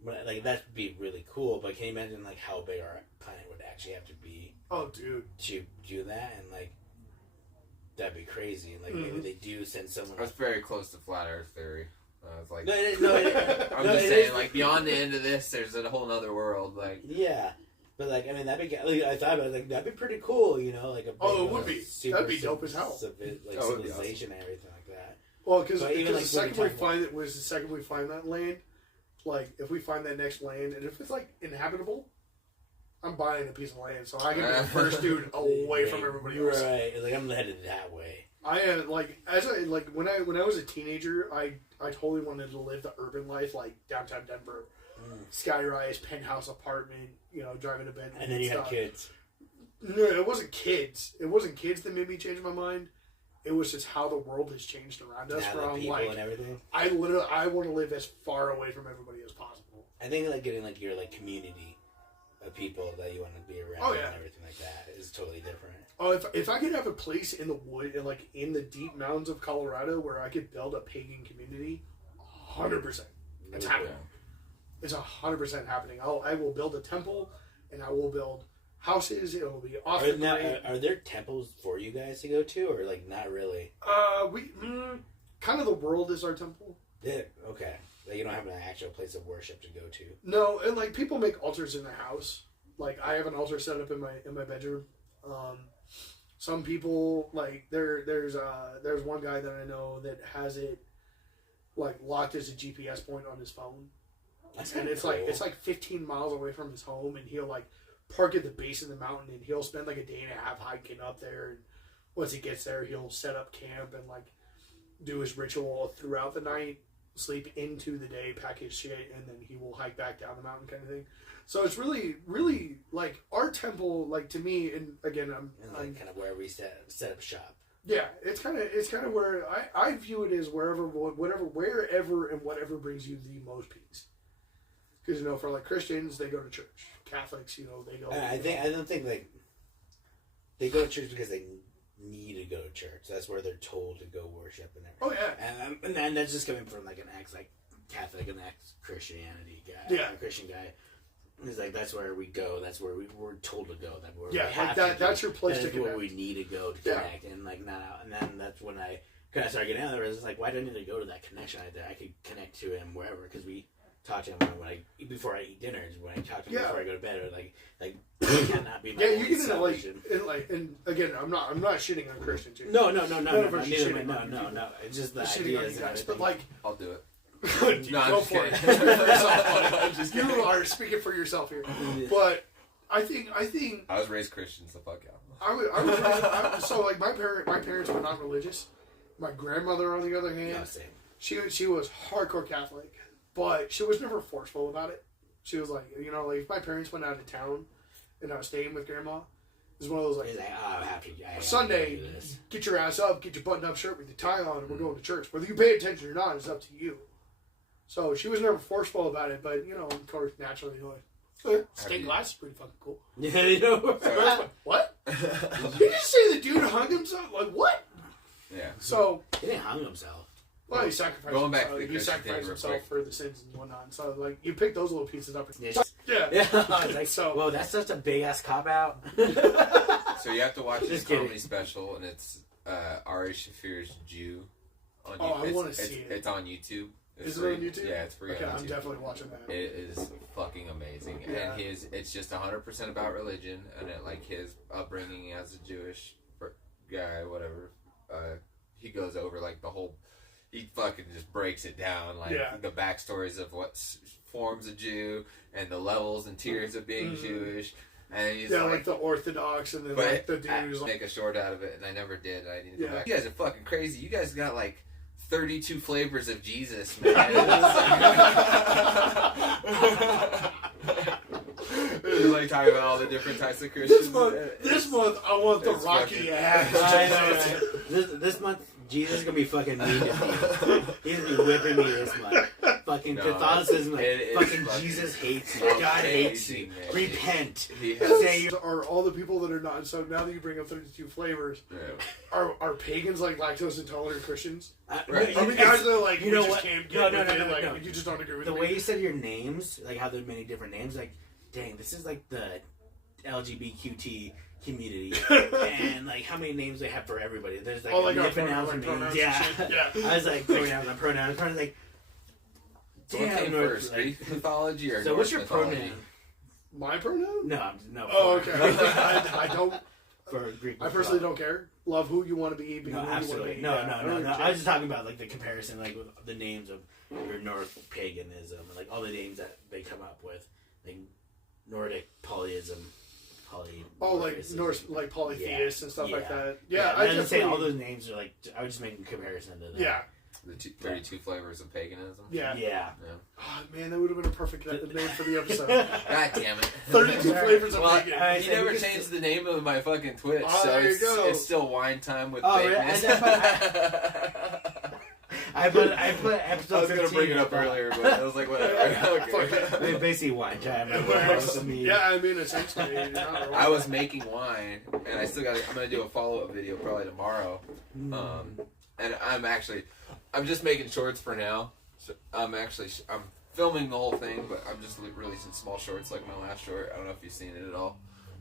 that'd be really cool, but can you imagine, like, how big our planet would actually have to be? Oh, dude. To do that, and, like, that'd be crazy. And, like, maybe they do send someone... That's very close to flat Earth theory. It's like... I'm just saying, like, beyond the end of this, there's a whole other world, like... Yeah. But, like, I mean, that'd be... Like, I thought about it, like, that'd be pretty cool, Like, a big, it would be. That'd be dope as hell. Civilization and everything like that. Well, because like, the second we find that land, like, if we find that next land, and if it's, like, inhabitable, I'm buying a piece of land, so I can be the first dude away from everybody else. Right. Like, I'm headed that way. I am, when I was a teenager, I totally wanted to live the urban life, like, downtown Denver. Skyrise, penthouse apartment, driving a Bentley. And then you had kids. No, it wasn't kids. It wasn't kids that made me change my mind. It was just how the world has changed around us. Where I'm like, and everything. I want to live as far away from everybody as possible. I think like getting like your like community of people that you want to be around and everything like that is totally different. Oh, if I could have a place in the wood and like in the deep mountains of Colorado where I could build a pagan community, 100%. It's happening. It's 100% happening. I will build a temple, and I will build houses. It will be off the grid. Are there temples for you guys to go to, or like not really? We kind of the world is our temple. Yeah. Okay. Like you don't have an actual place of worship to go to. No, and like people make altars in their house. Like I have an altar set up in my bedroom. Some people like there's one guy that I know that has it like locked as a GPS point on his phone. And it's cool. It's like 15 miles away from his home, and he'll like park at the base of the mountain, and he'll spend like a day and a half hiking up there. And once he gets there, he'll set up camp and like do his ritual throughout the night, sleep into the day, pack his shit, and then he will hike back down the mountain, kind of thing. So it's really, really like our temple. Like to me, and again, I'm kind of where we set up shop. Yeah, it's kind of where I view it as wherever and whatever brings you the most peace. Because for like Christians, they go to church. Catholics, they go. I don't think like they go to church because they need to go to church. That's where they're told to go worship and everything. Oh yeah. And then that's just coming from like an ex like Catholic and ex Christianity guy. Yeah. Christian guy. It's like that's where we go. That's where we're told to go. That where Yeah, we have like that's your place that to is where connect. we need to go to connect and like not out. And then that's when I kind of started getting out there. It's like, why do I need to go to that connection right there? I could connect to him wherever because we talk to him before I eat dinner. When I talk to him before I go to bed, or like it cannot be. My Yeah, you get into and again, I'm not shitting on Christians. No. It's just the shitting idea on you is guys, but like, I'll do it. no, I'm go just for kidding. it. I'm just kidding. You are speaking for yourself here, but I think I was raised Christian, so fuck yeah. So like my parents were not religious. My grandmother, on the other hand, she was hardcore Catholic, but she was never forceful about it. She was like, like if my parents went out of town and I was staying with grandma, it's one of those like, I have to Sunday, get your ass up, get your button-up shirt with your tie on, and we're going to church. Whether you pay attention or not, it's up to you. So she was never forceful about it, but of course, naturally, stained glass is pretty fucking cool. Yeah, What? Did you just say the dude hung himself? Like what? Yeah. So he didn't hung himself. Well, he sacrificed Going back himself. to the He sacrificed Christian himself thing for the sins and whatnot. So like you pick those little pieces up. Yeah. Well, that's such a big ass cop out. So you have to watch this Just comedy kidding. special, and it's Ari Shafir's Jew. On I want to see it. It's on YouTube. It's Is free. it on YouTube? Yeah, it's free Okay, on YouTube. I'm definitely watching that. It is fucking amazing, Yeah. and it's just 100% about religion and like his upbringing as a Jewish guy, whatever. He goes over like the whole. He fucking just breaks it down, like the backstories of what forms a Jew and the levels and tiers of being Jewish. And he's like the Orthodox and then like the dudes. Make a short out of it, and I never did. I need to go back. You guys are fucking crazy. You guys got like 32 flavors of Jesus, man. Like talking about all the different types of Christians. This month I want the Rocky ass. This month, Jesus is gonna be fucking mean to me. He's gonna be whipping me this month. Fucking Catholicism, fucking Jesus hates you. God hates you. Man. Repent. Are all the people that are not? So now that you bring up 32 flavors, are pagans like lactose intolerant Christians? Right. Are we guys that are like you know just what? can't No. get with it? Like you just don't agree with the me? way you said your names, like how there are many different names, like dang, this is like the LGBTQT community, and like how many names they have for everybody. There's like different nouns and names. Yeah. I was like pronouns and pronouns. Like, So what came first, Greek mythology or so? What's your mythology? pronoun? My pronoun? No. Oh, okay. I don't. For Greek. I personally don't care. Love who you want to be. No, absolutely. No. I was just talking about like the comparison, like with the names of your Norse paganism, and like all the names that they come up with, like Nordic polyism. Like Norse, like polytheists and stuff like that. Yeah, I didn't say all those names are like. I was just making a comparison to that. Yeah. The 32 flavors of paganism. Yeah. Oh man, that would have been a perfect name for the episode. God damn it. 32 flavors of paganism. He never changed the name of my fucking Twitch, so there you go. It's still wine time with Vegas. I put episode 15. I was going to bring it up earlier, but I was like, whatever. Okay. Basically wine time. Yeah, I mean, essentially. I was making wine, and I still got. I'm going to do a follow-up video probably tomorrow. And I'm just making shorts for now. So I'm filming the whole thing, but I'm just releasing small shorts like my last short. I don't know if you've seen it at all,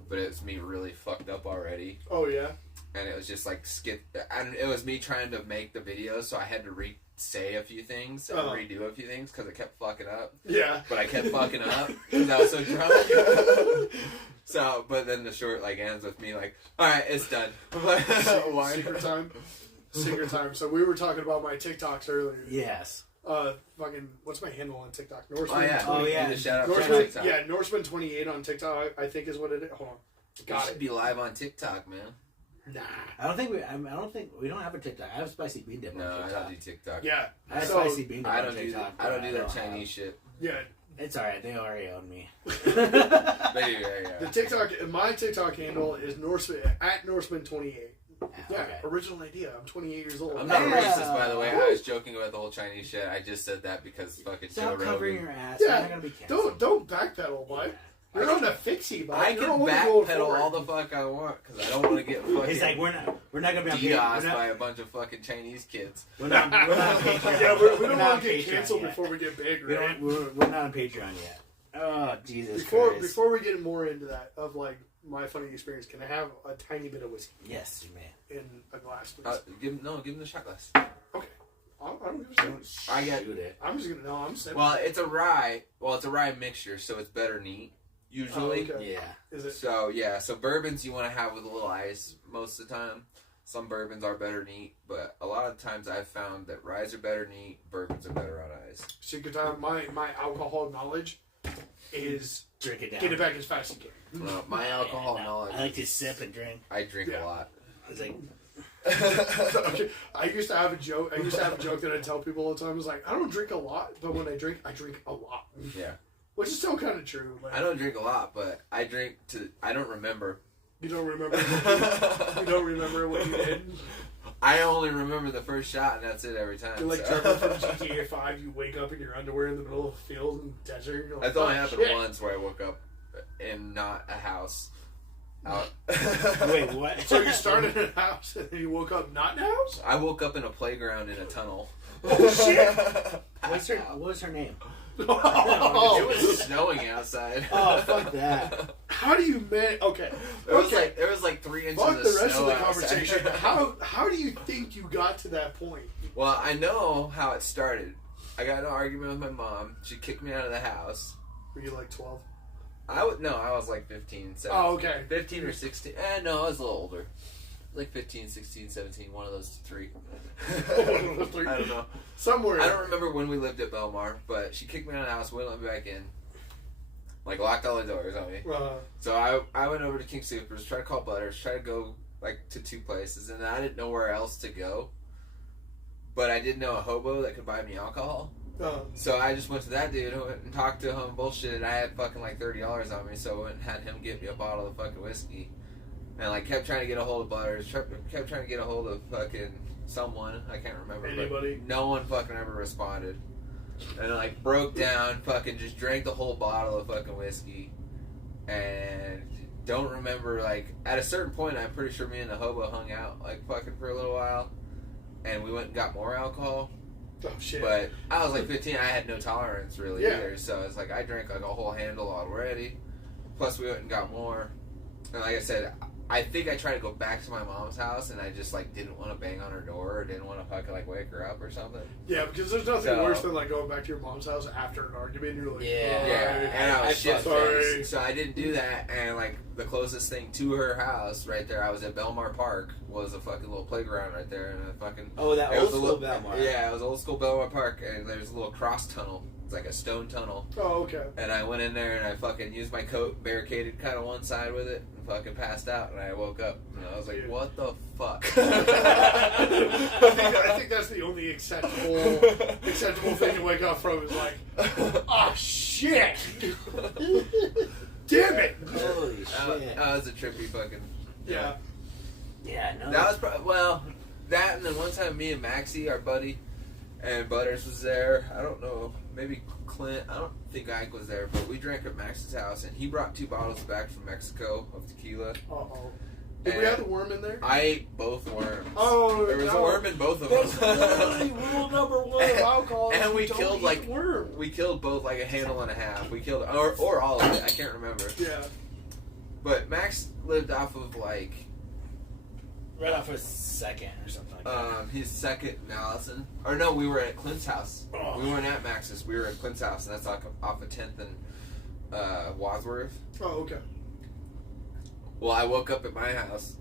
but it's me really fucked up already. Oh yeah. And it was just like it was me trying to make the video, so I had to say a few things and redo a few things because I kept fucking up. Yeah. But I kept fucking up because I was so drunk. So, but then the short like ends with me like, all right, it's done. Secret time. So we were talking about my TikToks earlier. Yes. What's my handle on TikTok? Norseman. Oh yeah. Shout out Norseman, TikTok. yeah, Norseman 28 on TikTok. I think is what it is. Hold on. You should be live on TikTok, man. Nah. I don't think we don't have a TikTok. I have spicy bean dip on TikTok. No, I don't do TikTok. Yeah. I have spicy bean dip I on don't TikTok. I don't do that Chinese shit. Yeah. It's alright. They already own me. The TikTok, my TikTok handle is Norseman 28. Yeah, okay. Original idea. I'm 28 years old. I'm not racist, by the way. I was joking about the whole Chinese shit. I just said that because fucking Joe Stop covering Rogan. your ass. Yeah. You're not gonna be canceled. Don't backpedal, boy. You're on the fixie, but I can backpedal all the fuck I want because I don't want to get fucking. He's like, we're not gonna be on DDoS by a bunch of fucking Chinese kids. We're not on Patreon. Yeah, we don't want to get canceled before we get big, right? We're not on Patreon yet. Oh, Jesus Christ. Christ. Before we get more into that, of like my funny experience, can I have a tiny bit of whiskey? Yes, you may. In a glass, please. Give him the shot glass. Okay. I don't give a shit. I get it. I'm just gonna I'm sipping. Well, it's a rye. Well, it's a rye mixture, so it's better neat. Usually. Oh, okay. Yeah. Is it? So yeah, so bourbons you want to have with a little ice most of the time. Some bourbons are better neat, but a lot of times I've found that ryes are better neat, bourbons are better on ice. See, because my alcohol knowledge is drink it down. Get it back as fast as you can. My alcohol knowledge. I like to sip and drink. I drink a lot. I was like. Okay. I used to have a joke that I tell people all the time. It's like, I don't drink a lot, but when I drink a lot. Yeah. Which is still kind of true. Like, I don't drink a lot, but I drink I don't remember. You don't remember you don't remember what you did? I only remember the first shot, and that's it every time. You're like Trevor from GTA 5. You wake up in your underwear in the middle of a field in the desert. You're like, that's only happened once where I woke up in not a house. Out. Wait, what? So you started in a house and then you woke up not in a house? I woke up in a playground in a tunnel. Oh shit! What was her name? It was snowing outside. Oh, fuck that. How do you man? Okay. There was like 3 inches fuck of the rest snow of the conversation. outside. How do you think you got to that point? Well, I know how it started. I got in an argument with my mom. She kicked me out of the house. Were you like 12? I was like 15, 17. Oh, okay. 15 or 16. No, I was a little older. Like 15, 16, 17, one of those three. I don't know. Somewhere. I don't remember when we lived at Belmar, but she kicked me out of the house, wouldn't let me back in. Like, locked all the doors on me. So I went over to King Soopers, tried to call Butters, tried to go, like, to 2 places, and I didn't know where else to go. But I did know a hobo that could buy me alcohol. So I just went to that dude and talked to him, bullshit. I had fucking like $30 on me, so I went and had him get me a bottle of fucking whiskey. And like kept trying to get a hold of Butters, kept trying to get a hold of fucking someone, I can't remember. Anybody? No one fucking ever responded. And like broke down, fucking just drank the whole bottle of fucking whiskey. And don't remember, like, at a certain point, I'm pretty sure me and the hobo hung out, like, fucking for a little while. And we went and got more alcohol. Oh, shit. But I was like 15, I had no tolerance really either. So it's like I drank like a whole handle already. Plus we went and got more. And like I said, I think I tried to go back to my mom's house and I just like didn't want to bang on her door or didn't want to fucking like wake her up or something. Yeah, because there's nothing worse than like going back to your mom's house after an argument and you're like, and I was shit sorry. So I didn't do that, and like the closest thing to her house right there, I was at Belmar Park, was a fucking little playground right there, and a fucking old school Belmar. Yeah, it was old school Belmar Park, and there's a little cross tunnel. It's like a stone tunnel. Oh, okay. And I went in there and I fucking used my coat, barricaded kind of one side with it, and fucking passed out. And I woke up and I was like, "What the fuck?" I think that's the only acceptable thing to wake up from is like, "Oh shit! Damn it!" Holy shit! That was a trippy fucking. Yeah. Yeah. No. That was that, and then one time me and Maxie, our buddy, and Butters was there. I don't know, maybe Clint. I don't think Ike was there, but we drank at Max's house, and he brought 2 bottles back from Mexico of tequila. Uh-oh. Did we have the worm in there? I ate both worms. Oh, there was a worm in both of them. That's literally rule number 1 of alcohol. And we killed like worm. We killed both like a handle and a half. We killed or all of it. I can't remember. Yeah. But Max lived off of like. Right off his second or something like that. His second in Allison. Or no, we were at Clint's house. Oh. We weren't at Max's. We were at Clint's house, and that's like off of 10th and Wadsworth. Oh, okay. Well, I woke up at my house,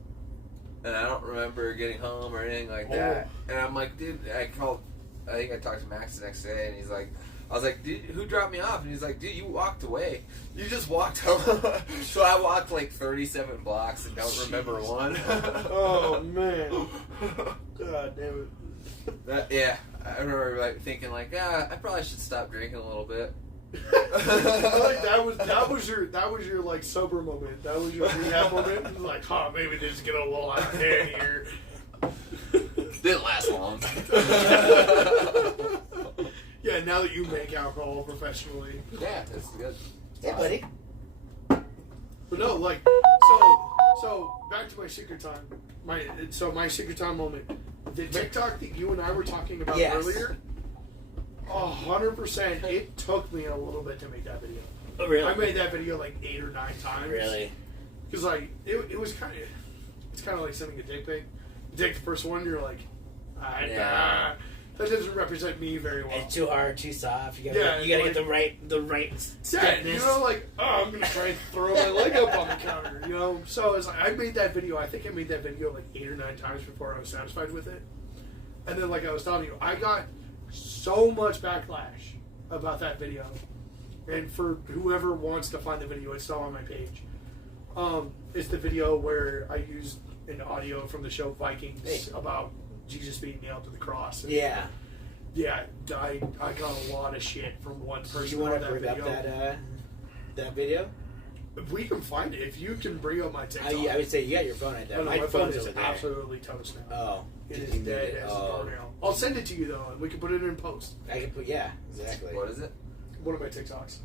and I don't remember getting home or anything like that. And I'm like, dude, I think I talked to Max the next day, and he's like, I was like, dude, who dropped me off? And he's like, dude, you walked away. You just walked home. So I walked like 37 blocks and don't remember one. Oh, man. God damn it. Yeah, I remember like thinking like, I probably should stop drinking a little bit. Like that was your like sober moment. That was your rehab moment. It was like, maybe just get a little out of hand here. Didn't last long. Yeah, now that you make alcohol professionally. Yeah, that's good. Hey, buddy. But no, like, so back to my secret time. My secret time moment. The TikTok that you and I were talking about earlier, 100%, it took me a little bit to make that video. Oh, really? I made that video like 8 or 9 times. Really? Because, like, it was kind of, it's kind of like sending a dick pic. You take the first one, you're like, that doesn't represent me very well. It's too hard, too soft. You gotta get the right stiffness. You know, like, I'm gonna try and throw my leg up on the counter, you know. So it's like, I made that video. I think I made that video like 8 or 9 times before I was satisfied with it. And then, like I was telling you, I got so much backlash about that video. And for whoever wants to find the video, it's still on my page. It's the video where I used an audio from the show Vikings about Jesus being nailed to the cross. And yeah, I got a lot of shit from one person. You want to bring up that video? We can find it if you can bring up my TikTok. I would say you got your phone right there. My phone is absolutely toast now. Oh, it is dead as a doornail. I'll send it to you though, and we can put it in post. I can put exactly. What is it? One of my TikToks.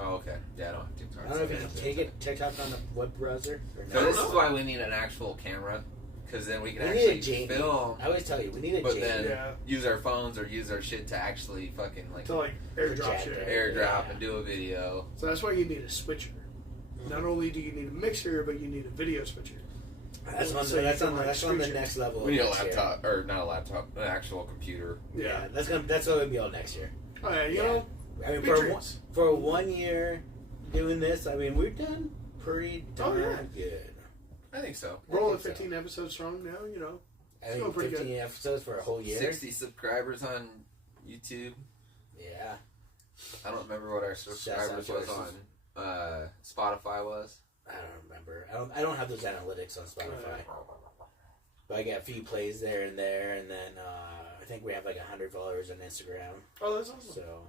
Oh, okay. Yeah, I don't have TikTok. I don't know if you can take it TikTok on the web browser. Or no, this is why we need an actual camera, because then we can actually film. I always tell you, we need a but Jamie. then use our phones or use our shit to actually fucking like airdrop shit. Airdrop and do a video. So that's why you need a switcher. Not only do you need a mixer, but you need a video switcher. That's on the next level. We need a laptop, or not a laptop, an actual computer. Yeah, that's what it'll be all next year. Oh yeah, you know. I mean, for 1 year doing this, I mean, we've done pretty darn good. I think so. We're only 15 episodes strong now, you know. I think 15 episodes for a whole year. 60 subscribers on YouTube. Yeah. I don't remember what our subscribers was on Spotify was. I don't remember. I don't have those analytics on Spotify. But I got a few plays there, and then I think we have like 100 followers on Instagram. Oh, that's awesome. So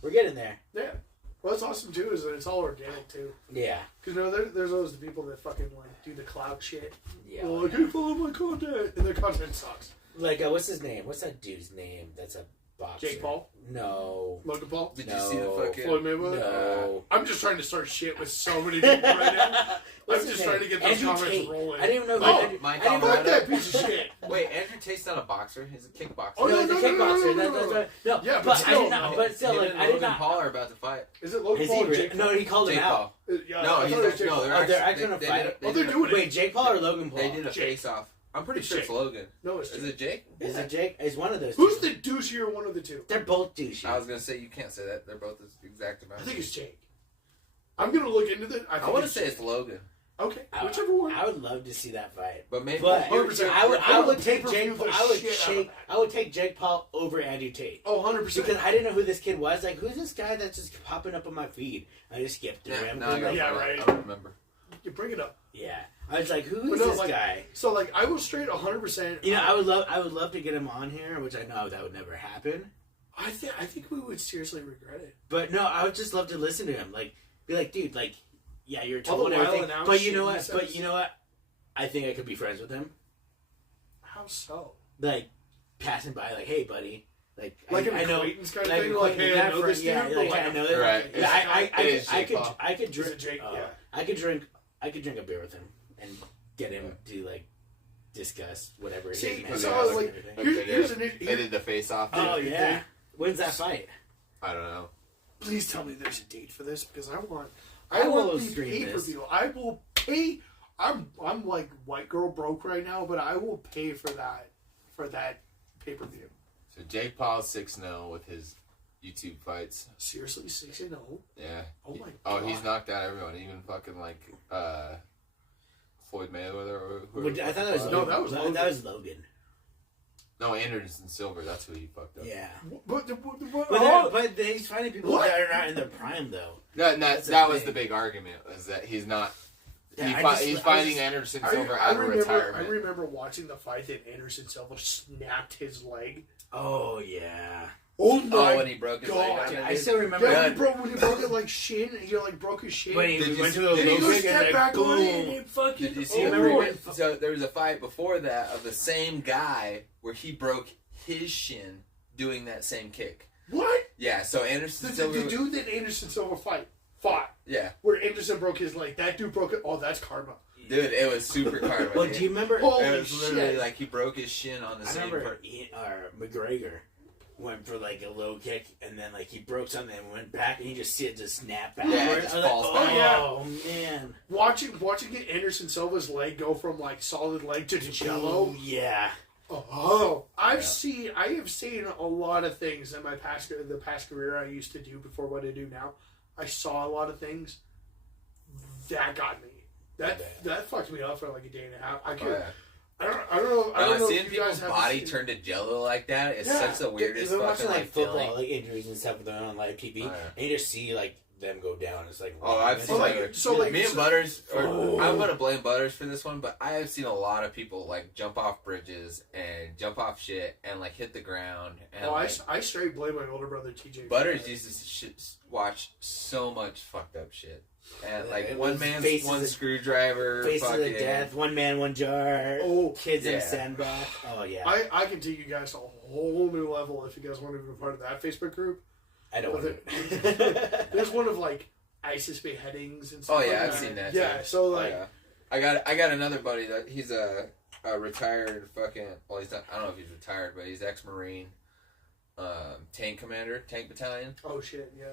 we're getting there. Yeah. What's awesome too is that it's all organic too. Yeah. Because there's always the people that fucking like do the cloud shit. Yeah. Well, I can't follow my content, and their content sucks. Like what's his name? What's that dude's name? That's a boxer. Jake Paul? No. Logan Paul? Did you see the fucking Floyd Mayweather? No. I'm just trying to start shit with so many people right now. I'm just trying to get those Andrew comments Tate. rolling. I didn't even know. Fuck that piece of shit. Wait, Andrew Tate's not a boxer. He's a kickboxer. Oh, no, he's a kickboxer. No, yeah, but I did not. But still, like, I did not. Paul are about to fight. Is it Logan Paul or Jake Paul? No, he called him out. Yeah, no, they're actually going to fight. They're doing it. Wait, Jake Paul or Logan Paul? They did a face-off. I'm pretty sure it's Logan. No, it's Is it Jake? Is it Jake? It's one of those. Who's the douchier one of the two? They're both douchey. I was gonna say you can't say that. They're both the exact amount. I think it's Jake. I'm gonna look into that. I want to say it's Logan. Okay, whichever one. I would love to see that fight. But maybe. But I would take Jake. I would take Jake Paul over Andrew Tate. Oh, 100%. Because I didn't know who this kid was. Like, who's this guy that's just popping up on my feed? I just skipped through him. Right. I don't remember. You bring it up. Yeah. I was like, who is this guy? So, like, I will straight 100%. You know, I would love to get him on here, which I know that would never happen. I think we would seriously regret it. But no, I would just love to listen to him. Like, be like, dude, like, yeah, you're told and everything. But you know what? I think I could be friends with him. How so? Like, passing by, like, hey, buddy. Like an acquaintance kind of thing? Like, hey, I know this dude? I know that. Right. Yeah, I could drink. Jake, I could drink a beer with him and get him to like discuss whatever. See, so I was like, here's an they did the face off. Oh yeah, when's that fight? I don't know. Please tell me there's a date for this because I want the pay-per-view. I will pay. I'm like white girl broke right now, but I will pay for that pay-per-view. So Jake Paul's 6-0 with his YouTube fights. Seriously, 6-0? Yeah. Oh my god. Oh, he's knocked out everyone, even fucking like Floyd Mayweather. I thought that was Logan. That was Logan. No, Anderson Silva. That's who he fucked up. Yeah. But he's finding people that are not in their prime though. That was the big argument. Is that he's not. He's fighting Anderson Silva out of retirement. I remember watching the fight that Anderson Silva snapped his leg. Oh yeah. Oh my when he broke his leg. I still remember. Yeah, when he broke it like shin. He like broke his shin. When he went to a low kick and like boom. Did you see? So there was a fight before that of the same guy where he broke his shin doing that same kick. What? Yeah. So Anderson Silva. The dude that Anderson Silva fought. Yeah. Where Anderson broke his leg. That dude broke it. Oh, that's karma. Dude, it was super karma. Well, do you remember? Holy it was literally shit. like he broke his shin on the I same remember part. McGregor went for like a low kick, and then like he broke something and went back, and he just see it just snap back. Yeah, it just falls back. Oh man! Watching Anderson Silva's leg go from like solid leg to jello. Yeah. Oh, I have seen a lot of things in the past career I used to do before what I do now. I saw a lot of things that got me. That fucked me up for like a day and a half. I don't know. Seeing if you people's guys have body seen- turn to jello like that is such the weirdest We're fucking watching like football, feeling. like injuries and stuff that are on live TV, Oh, yeah. and you just see like them go down. It's like I've seen me and Butters. I'm gonna blame Butters for this one, but I have seen a lot of people like jump off bridges and jump off shit and like hit the ground. And I straight blame my older brother TJ. Butters used to watch so much fucked up shit. And like it one was man's faces one of- screwdriver, Faces fucking of Death, one man, one jar. Oh, kids in a yeah. sandbag. Oh yeah. I can take you guys to a whole new level if you guys want to be a part of that Facebook group. I don't. There's one of like ISIS beheadings and stuff. Oh yeah, like I've that. seen that. Yeah, too. so like, I got another buddy that he's a retired fucking. Well, he's not. I don't know if he's retired, but he's ex-Marine, tank commander, tank battalion. oh shit, yeah.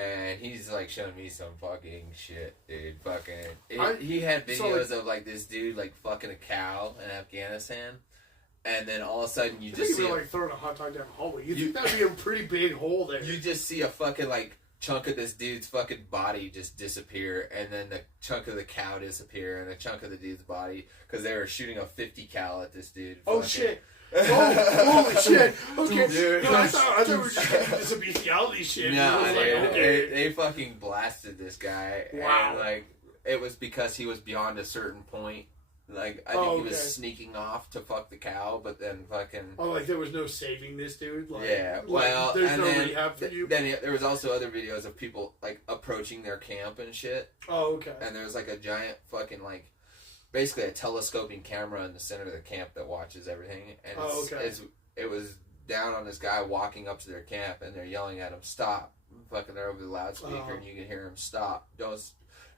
And he's like showing me some fucking shit, dude. He had videos so, like, of like this dude like fucking a cow in Afghanistan, and then all of a sudden you I just think see you were like throwing a hot dog down the hallway. You think that'd be a pretty big hole there? you just see a fucking like chunk of this dude's fucking body just disappear, and then the chunk of the cow disappear, and a chunk of the dude's body because they were shooting a 50 cal at this dude. Oh fucking. shit! Oh, holy shit! Okay, Dude. no, I thought we were just getting into some bestiality shit. No, It was dude, like, okay. they fucking blasted this guy. Wow. And, like, it was because he was beyond a certain point. Like, I think he was sneaking off to fuck the cow, but then fucking... Oh, like there was no saving this dude. Like, yeah, like, well, there's and no then, rehab for you. then there was also other videos of people, like, approaching their camp and shit. Oh, okay. And there was, like, a giant fucking, like, basically a telescoping camera in the center of the camp that watches everything. And it was down on this guy walking up to their camp, and they're yelling at him, "Stop!" Fucking, they're over the loudspeaker, and you can hear him, "Stop! Don't!"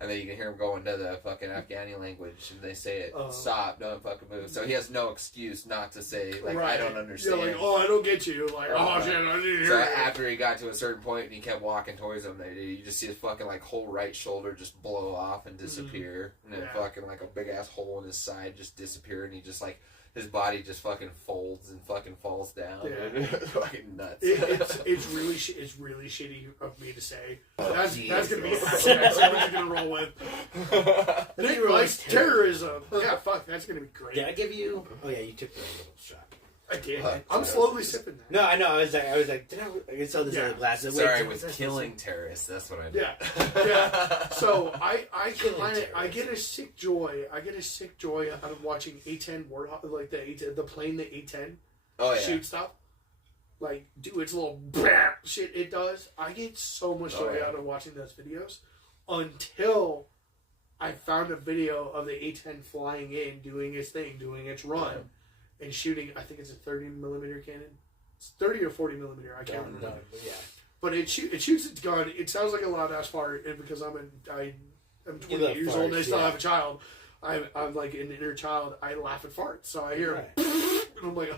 And then you can hear him go into the fucking Afghani language, and they say it, "Stop! Don't fucking move." So he has no excuse not to say, like, right. "I don't understand." Yeah, like, oh, I don't get you. Like, oh shit, I didn't hear So it. after he got to a certain point and he kept walking towards him, you just see his fucking like whole right shoulder just blow off and disappear, and then fucking like a big ass hole in his side just disappear, and he just like his body just fucking folds and fucking falls down. Yeah. Fucking nuts. It's really shitty of me to say. That's gonna be Jesus. that's what we're gonna roll with. Nick likes terrorism. Yeah, fuck, that's gonna be great. Did I give you? Oh yeah, you took the little shot. I did. I'm slowly sipping that. No, I know. I was like, did I saw this other glass. Wait, Sorry, what's with this? killing terrorists. That's what I did. Yeah. So I Killing get a sick joy. I get a sick joy out of watching A-10 Warthog, like the plane, the A-10 Oh yeah. shoot stuff. Like, do its little bap shit it does. I get so much joy out of watching those videos until I found a video of the A-10 flying in, doing its thing, doing its run, and shooting. I think it's a 30mm cannon. It's 30 or 40mm. I can't remember. Yeah. But it shoots its gun. It sounds like a loud ass fart, and because I'm 28 years old and I still have a child. I'm like an inner child. I laugh at farts, so I hear, and I'm like,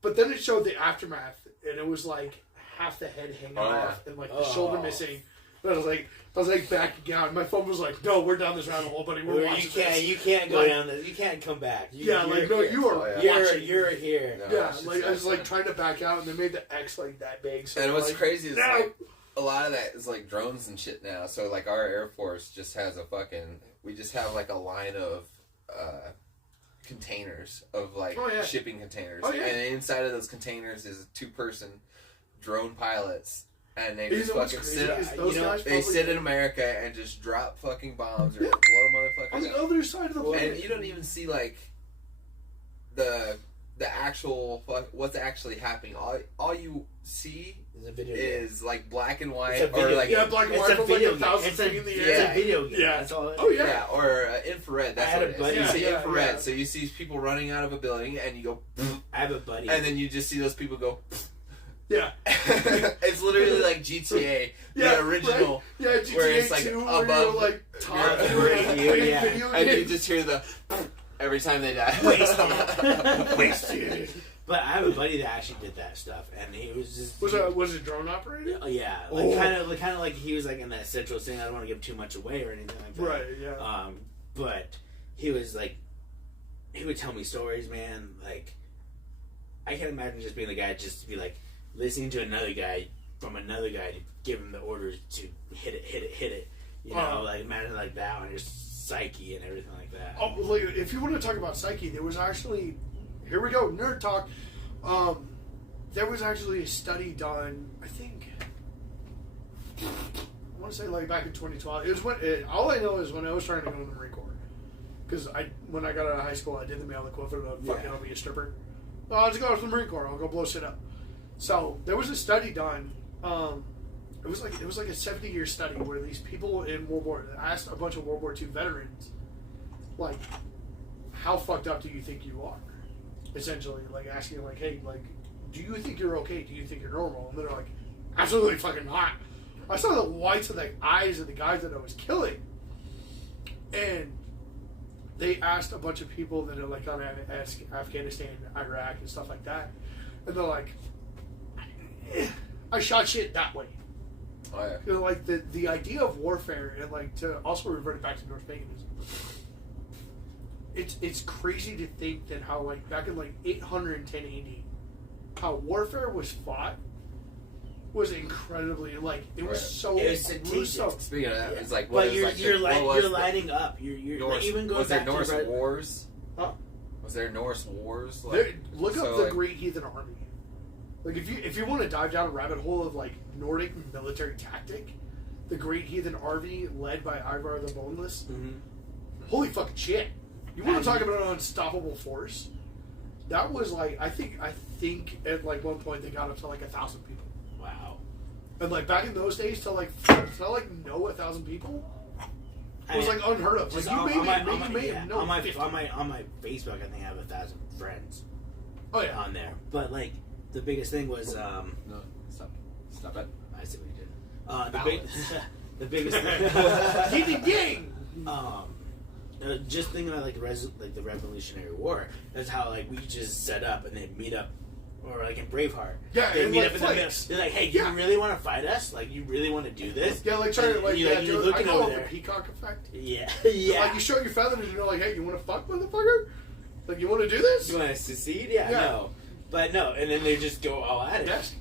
but then it showed the aftermath, and it was like half the head hanging off and like the shoulder missing. And I was like backing out. My phone was like, "No, we're down this rabbit hole, buddy. We're watching this. You can't go down this. You can't come back. You are. Watching. You're here. No, Yeah, like I was like trying to back out, and they made the X like that big. So and what's like, crazy is like a lot of that is like drones and shit now. So like our Air Force just has we just have like a line of containers of like shipping containers, and inside of those containers is 2-person drone pilots. And they just fucking sit in America and just drop fucking bombs or blow motherfuckers on the up. other side of the planet. And you don't even see like the actual what's actually happening. All you see is like black and white or like black and white from like 1,000 feet in the air. It's a video game. Yeah. That's all. Yeah, or infrared. That's what it is. You see infrared, so you see people running out of a building, and you go. I have a buddy, and then you just see those people go. Yeah. It's literally like GTA, the original. Right? Yeah, GTA where it's like 2, above, where you're like talking to a video and you game. just hear the every time they die. Wasted. But I have a buddy that actually did that stuff, and he was just Was it drone operated? Yeah, like kind of like he was like in that central thing. I don't want to give too much away or anything like that. Right. Yeah. But he was like, he would tell me stories, man. Like, I can't imagine just being the guy just to be like listening to another guy from another guy to give him the orders to hit it. You know, like imagine like that on your psyche and everything like that. Oh, like, if you want to talk about psyche, there was actually, here we go, nerd talk. There was actually a study done, I think, I want to say like back in 2012. It was all I know is when I was trying to go in the Marine Corps. Because when I got out of high school, I did the male equivalent of fucking I'll be a stripper. Oh, I'll just go to the Marine Corps. I'll go blow shit up. So there was a study done. It was like a 70-year study where these people in asked a bunch of World War II veterans, like, how fucked up do you think you are? Essentially, like asking, like, hey, like, do you think you're okay? Do you think you're normal? And they're like, absolutely fucking not. I saw the whites of the eyes of the guys that I was killing, and they asked a bunch of people that are like on Afghanistan, Iraq, and stuff like that, and they're like, I shot shit that way. Oh, yeah. You know, like the idea of warfare, and like to also revert it back to Norse paganism. It's crazy to think that how like back in like 810 AD, how warfare was fought was incredibly like it was so gruesome. Speaking of that, it's like but you're lining up. You're Norse, like, even going was back there Norse to wars? Huh? Was there Norse wars? Like, Look up the Great Heathen Army. Like if you want to dive down a rabbit hole of like Nordic military tactic, the Great Heathen Army led by Ivar the Boneless. Mm-hmm. Holy fucking shit! You want to talk about an unstoppable force? That was like I think at like one point they got up to like 1,000 people. Wow. And like back in those days to know 1,000 people was like unheard of. Like on my my Facebook, I think I have 1,000 friends. Oh yeah, on there. But like the biggest thing was no, stop it. I see what you did. The biggest thing. Heathen gang. Just thinking about like the Revolutionary War. That's how like we just set up and they meet up. Or like in Braveheart, they meet like up in the middle. They're like, "Hey, you really want to fight us? Like, you really want to do this?" Yeah, like trying to like you're looking I call over it there. the peacock effect. Yeah. Like you show your feathers and you're like, "Hey, you want to fuck, motherfucker? Like, you want to do this? You want to secede? Yeah, no, but no." And then they just go all at it. Yes.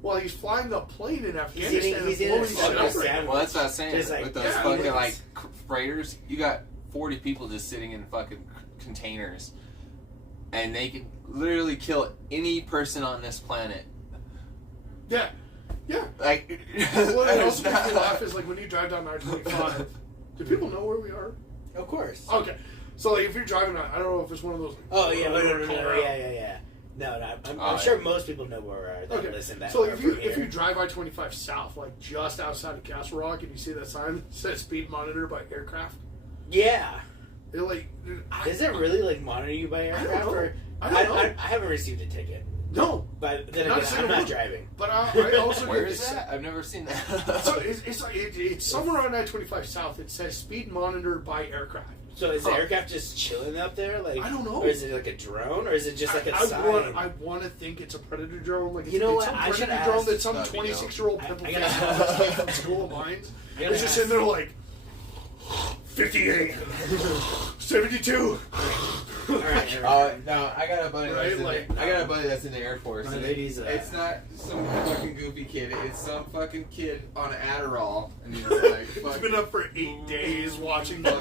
Well, he's flying the plane in Afghanistan. He's and blowing shit up. Well, that's what I was saying. Like, with those fucking like freighters, you got 40 people just sitting in fucking containers. And they can literally kill any person on this planet. Yeah. Yeah. Like, what also makes me laugh is like when you drive down I-25, do people know where we are? Of course. Okay. So like if you're driving, I don't know if it's one of those. No, yeah. No, I'm sure most people know where we are. That listen, that so like, if you drive I-25 south, like just outside of Castle Rock, and you see that sign that says speed monitor by aircraft. Yeah. They're like, does it really like monitor you by aircraft? I don't know. I haven't received a ticket. No. But then again, I'm not driving. But I also where is that? I've never seen that. So it's somewhere on I-25 south. It says speed monitor by aircraft. So is the aircraft just chilling up there? Like I don't know. Or is it like a drone, or is it just like a sign? I want to think it's a predator drone. Like you know it's what? some I should predator drone ask. that some 26-year-old pimple from School of Mines. It's just ask. in there like 58, 72. All right. No, I got a buddy. Right, I got a buddy that's in the Air Force. My lady's, it's not some fucking goofy kid. It's some fucking kid on Adderall, and he's like, He's been up for 8 days watching the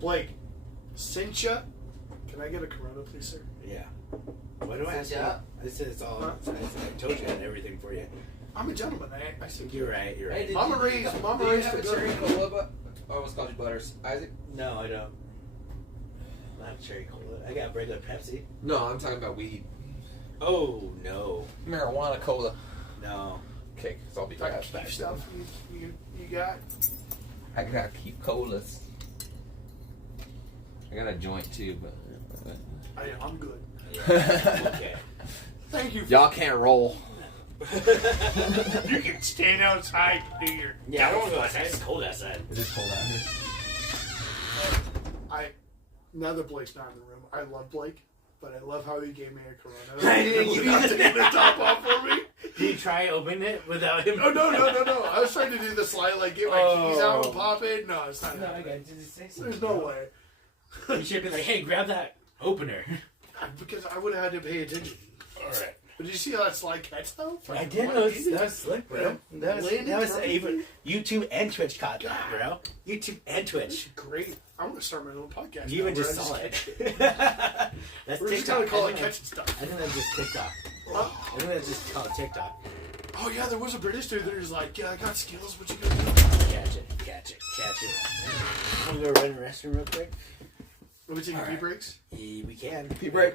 Blake, Cynthia, can I get a Corona, please, sir? Yeah. What do I ask you? I said it's all. I told you I had everything for you. I'm a gentleman. I said You're right. You're right. Hey, Mama raised have the a cherry good. cola. I almost called you Butters. Isaac? No, I don't. I have cherry cola. I got regular Pepsi. No, I'm talking about weed. Oh no. Marijuana cola. No. Okay, so I'll be That right keep back. stuff you got. I gotta keep colas. I got a joint too, but I'm good. Yeah. Okay. Thank you. Y'all can't roll. You can stand outside and do your. Yeah, I don't want to go outside. It's cold outside. It is cold out here. Now that Blake's not in the room, I love Blake, but I love how he gave me a Corona. I didn't give you Without taking the top off for me. Did you try opening it without him? Oh, no. I was trying to do the slide, like, get my keys out and pop it. No, it's not. No, I got to say something. There's no way. You should be like, hey, grab that opener. Because I would have had to pay attention. Alright. But did you see how that slide catch, though? I did know that was slick, bro. Yeah. That was even YouTube and Twitch caught that, bro. YouTube and Twitch. Great. I'm going to start my own podcast. You even now, just where saw I it. That's We're just TikTok. going to call I it think catching stuff. I think that's just TikTok. Oh. I think that's just called TikTok. Oh, yeah, there was a British dude that was like, yeah, I got skills. What you gonna do? Catch it. I'm going to go run the restroom real quick. Are we taking pee breaks? Yeah, we can. Pee break.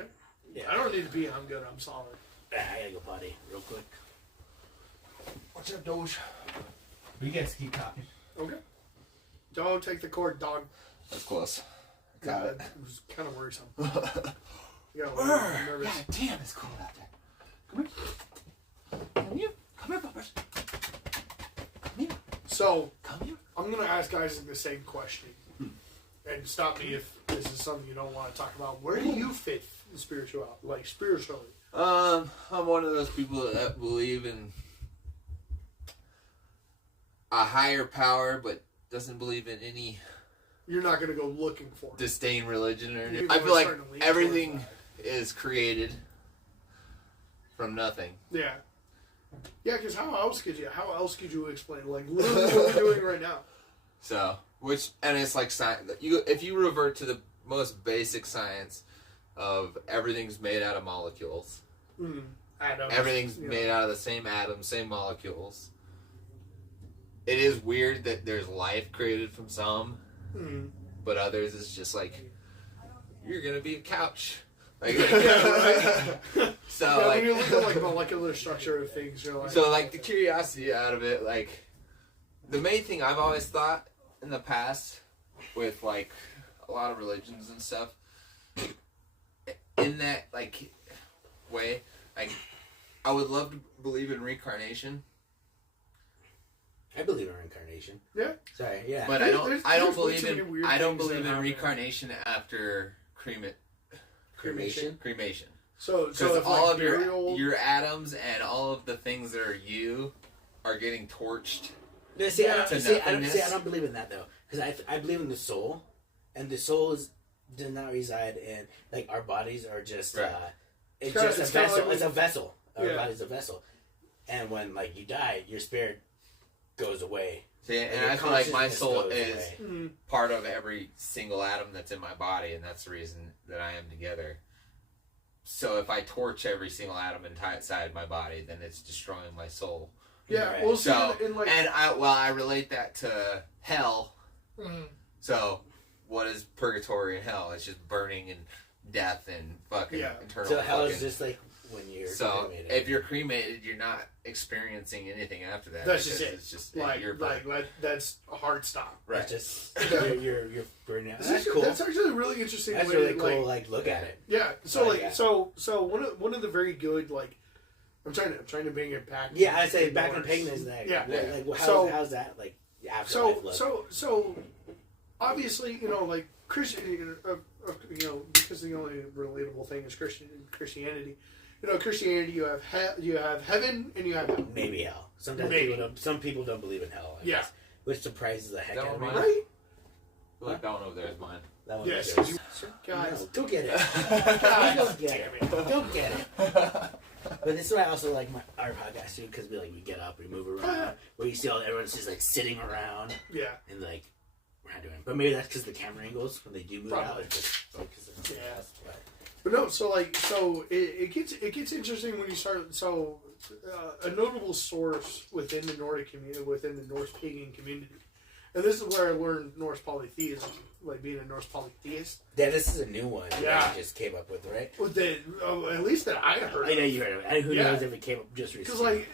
Yeah. I don't need to pee. I'm good. I'm solid. I gotta go potty real quick. What's up, Doge? You guys keep talking. Okay. Don't take the cord, dog. That's close. Got it. It was kind of worrisome. God Nervous. damn, it's cold out there. Come here. Come here, Bumpers. Come here. So, Come here. I'm going to ask guys the same question. And stop me if this is something you don't want to talk about. Where do you fit in spirituality? Like, spiritually? I'm one of those people that believe in a higher power, but doesn't believe in any You're not going to go looking for it. disdain religion or anything. People I are feel like starting to lean everything towards is created from nothing. Yeah. Yeah, because how else could you explain? Like, literally what we're doing right now. So, and it's like science. If you revert to the most basic science of everything's made out of molecules. Atoms. Everything's made out of the same atoms, same molecules. It is weird that there's life created from some, but others is just like, you're gonna be a couch. Like, so yeah, like, when you look at like molecular structure of things, you're like, so like the curiosity out of it, like the main thing I've always thought in the past with like a lot of religions and stuff, in that like way, like I would love to believe in reincarnation. I believe in reincarnation. Yeah. Sorry, yeah. But I don't believe in reincarnation after cremation. So if all like of your atoms and all of the things that are you are getting torched. No, I don't believe in that though, because I believe in the soul, and the soul does not reside in like our bodies are just right. it's just a vessel. Like, it's a vessel. Our yeah. body's a vessel, and when like you die, your spirit goes away. See, and I feel like my soul is away. part of every single atom that's in my body, and that's the reason that I am together. So if I torch every single atom inside my body, then it's destroying my soul. Yeah, right. well, see, So like, and I relate that to hell. So what is purgatory and hell? It's just burning and death and fucking eternal. So hell fucking, is just like when you're cremated. If you're cremated, you're not experiencing anything after that. That's just it. It's just like, you're that's a hard stop. right. It's just you're burning out. That's That's cool. That's actually a really interesting. That's way really to, cool. Like look at it. Yeah. So But, like yeah. so one of the very good like I'm trying to bring it back. Yeah, I say back in Norse. paganism. Like, Yeah. Like how's that like after So obviously like Christian because the only relatable thing is Christianity. Christianity, you have heaven and you have hell. Maybe hell. Sometimes some people don't believe in hell. I guess, which surprises the heck out of me. Right? Right? I feel like that one over there is mine. That one Yes. is Guys. no, don't get it. God Don't get it. Don't get it. But this is why I also like our podcast too, because we get up, we move around, where you see everyone's just like sitting around, Yeah. and like we're not doing. But maybe that's because the camera angles when they do move Probably. out, it's just focus. Yeah. But no, so it gets interesting when you start. So a notable source within the Nordic community, within the Norse pagan community, and this is where I learned Norse polytheism, like being a Norse polytheist. Yeah, this is a new one. Yeah. That you just came up with, right? With at least that I heard. I know you heard it. Who Yeah. knows if it came up just Because recently?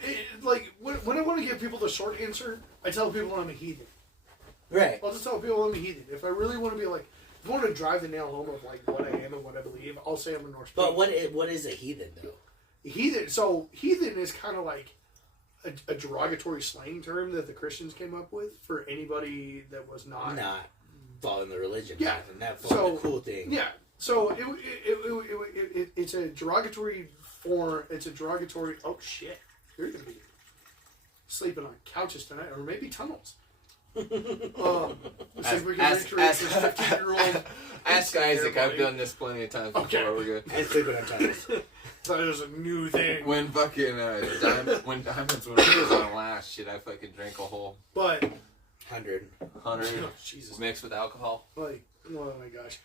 when I want to give people the short answer, I tell people I'm a heathen. Right. I'll just tell people I'm a heathen. If I really want to be like, if I want to drive the nail home of like what I am and what I believe, I'll say I'm a Norse. But pagan. what is a heathen though? heathen. So heathen is kind of like a derogatory slang term that the Christians came up with for anybody that was not following the religion. Yeah, and not following the cool thing. Yeah, so it's a derogatory form. It's a derogatory. Oh shit! You're gonna be sleeping on couches tonight, or maybe tunnels. Let's see if we can recreate this 15-year-old. Ask Isaac. I've done this plenty of times before. Okay. We're good. And sleeping on tunnels. Thought it was a new thing. When fucking when diamonds was on last shit, I fucking drank a whole But 100. oh, Jesus, mixed with alcohol. like oh my gosh.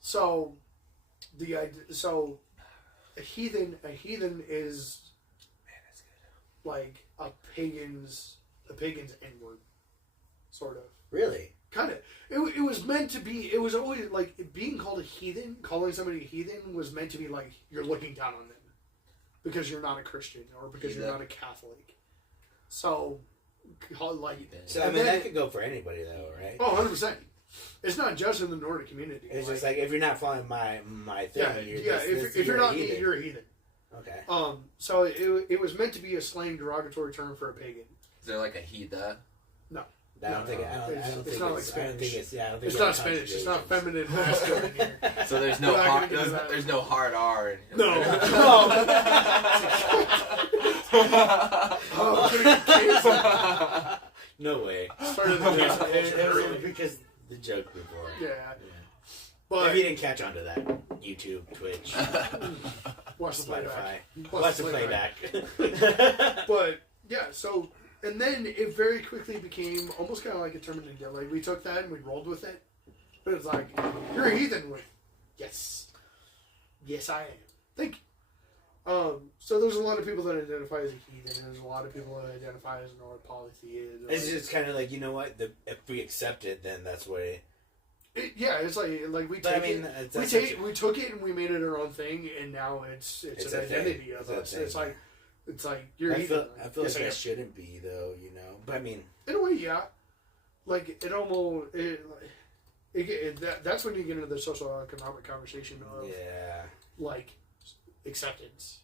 So the idea. So a heathen is Man, that's good. like a pagan's N-word, sort of. Really? Kind of. It was meant to be. It was always like being called a heathen. Calling somebody a heathen was meant to be like you're looking down on them because you're not a Christian or because you're not a Catholic. So, like. So I mean, that could go for anybody though, right? Oh, 100%. It's not just in the Nordic community. It's just like if you're not following my thing, if you're not me, you're a heathen. Okay. So it was meant to be a slang derogatory term for a pagan. Is there like a heatha? No. I don't think It's not like Spanish. It's not Spanish. It's not feminine masculine here. So there's no there's no hard R. In here. No. No way. Started the because the joke before. Yeah. But if you didn't catch on to that, YouTube, Twitch, watch the Spotify, playback. watch the playback. But yeah, so and then it very quickly became almost kind of like a terminator. Like we took that and we rolled with it, but it's like you're a heathen. Yes, I am. Thank you. So there's a lot of people that identify as a heathen, and there's a lot of people that identify as Norse polytheist. It's just kind of like, you know what? If we accept it, then that's what it. It's like we take it. We took it and we made it our own thing, and now it's an identity of us. It's like you're. I feel like that shouldn't be though, you know. But I mean, in a way, yeah. Like it almost that's when you get into the social economic conversation of like acceptance.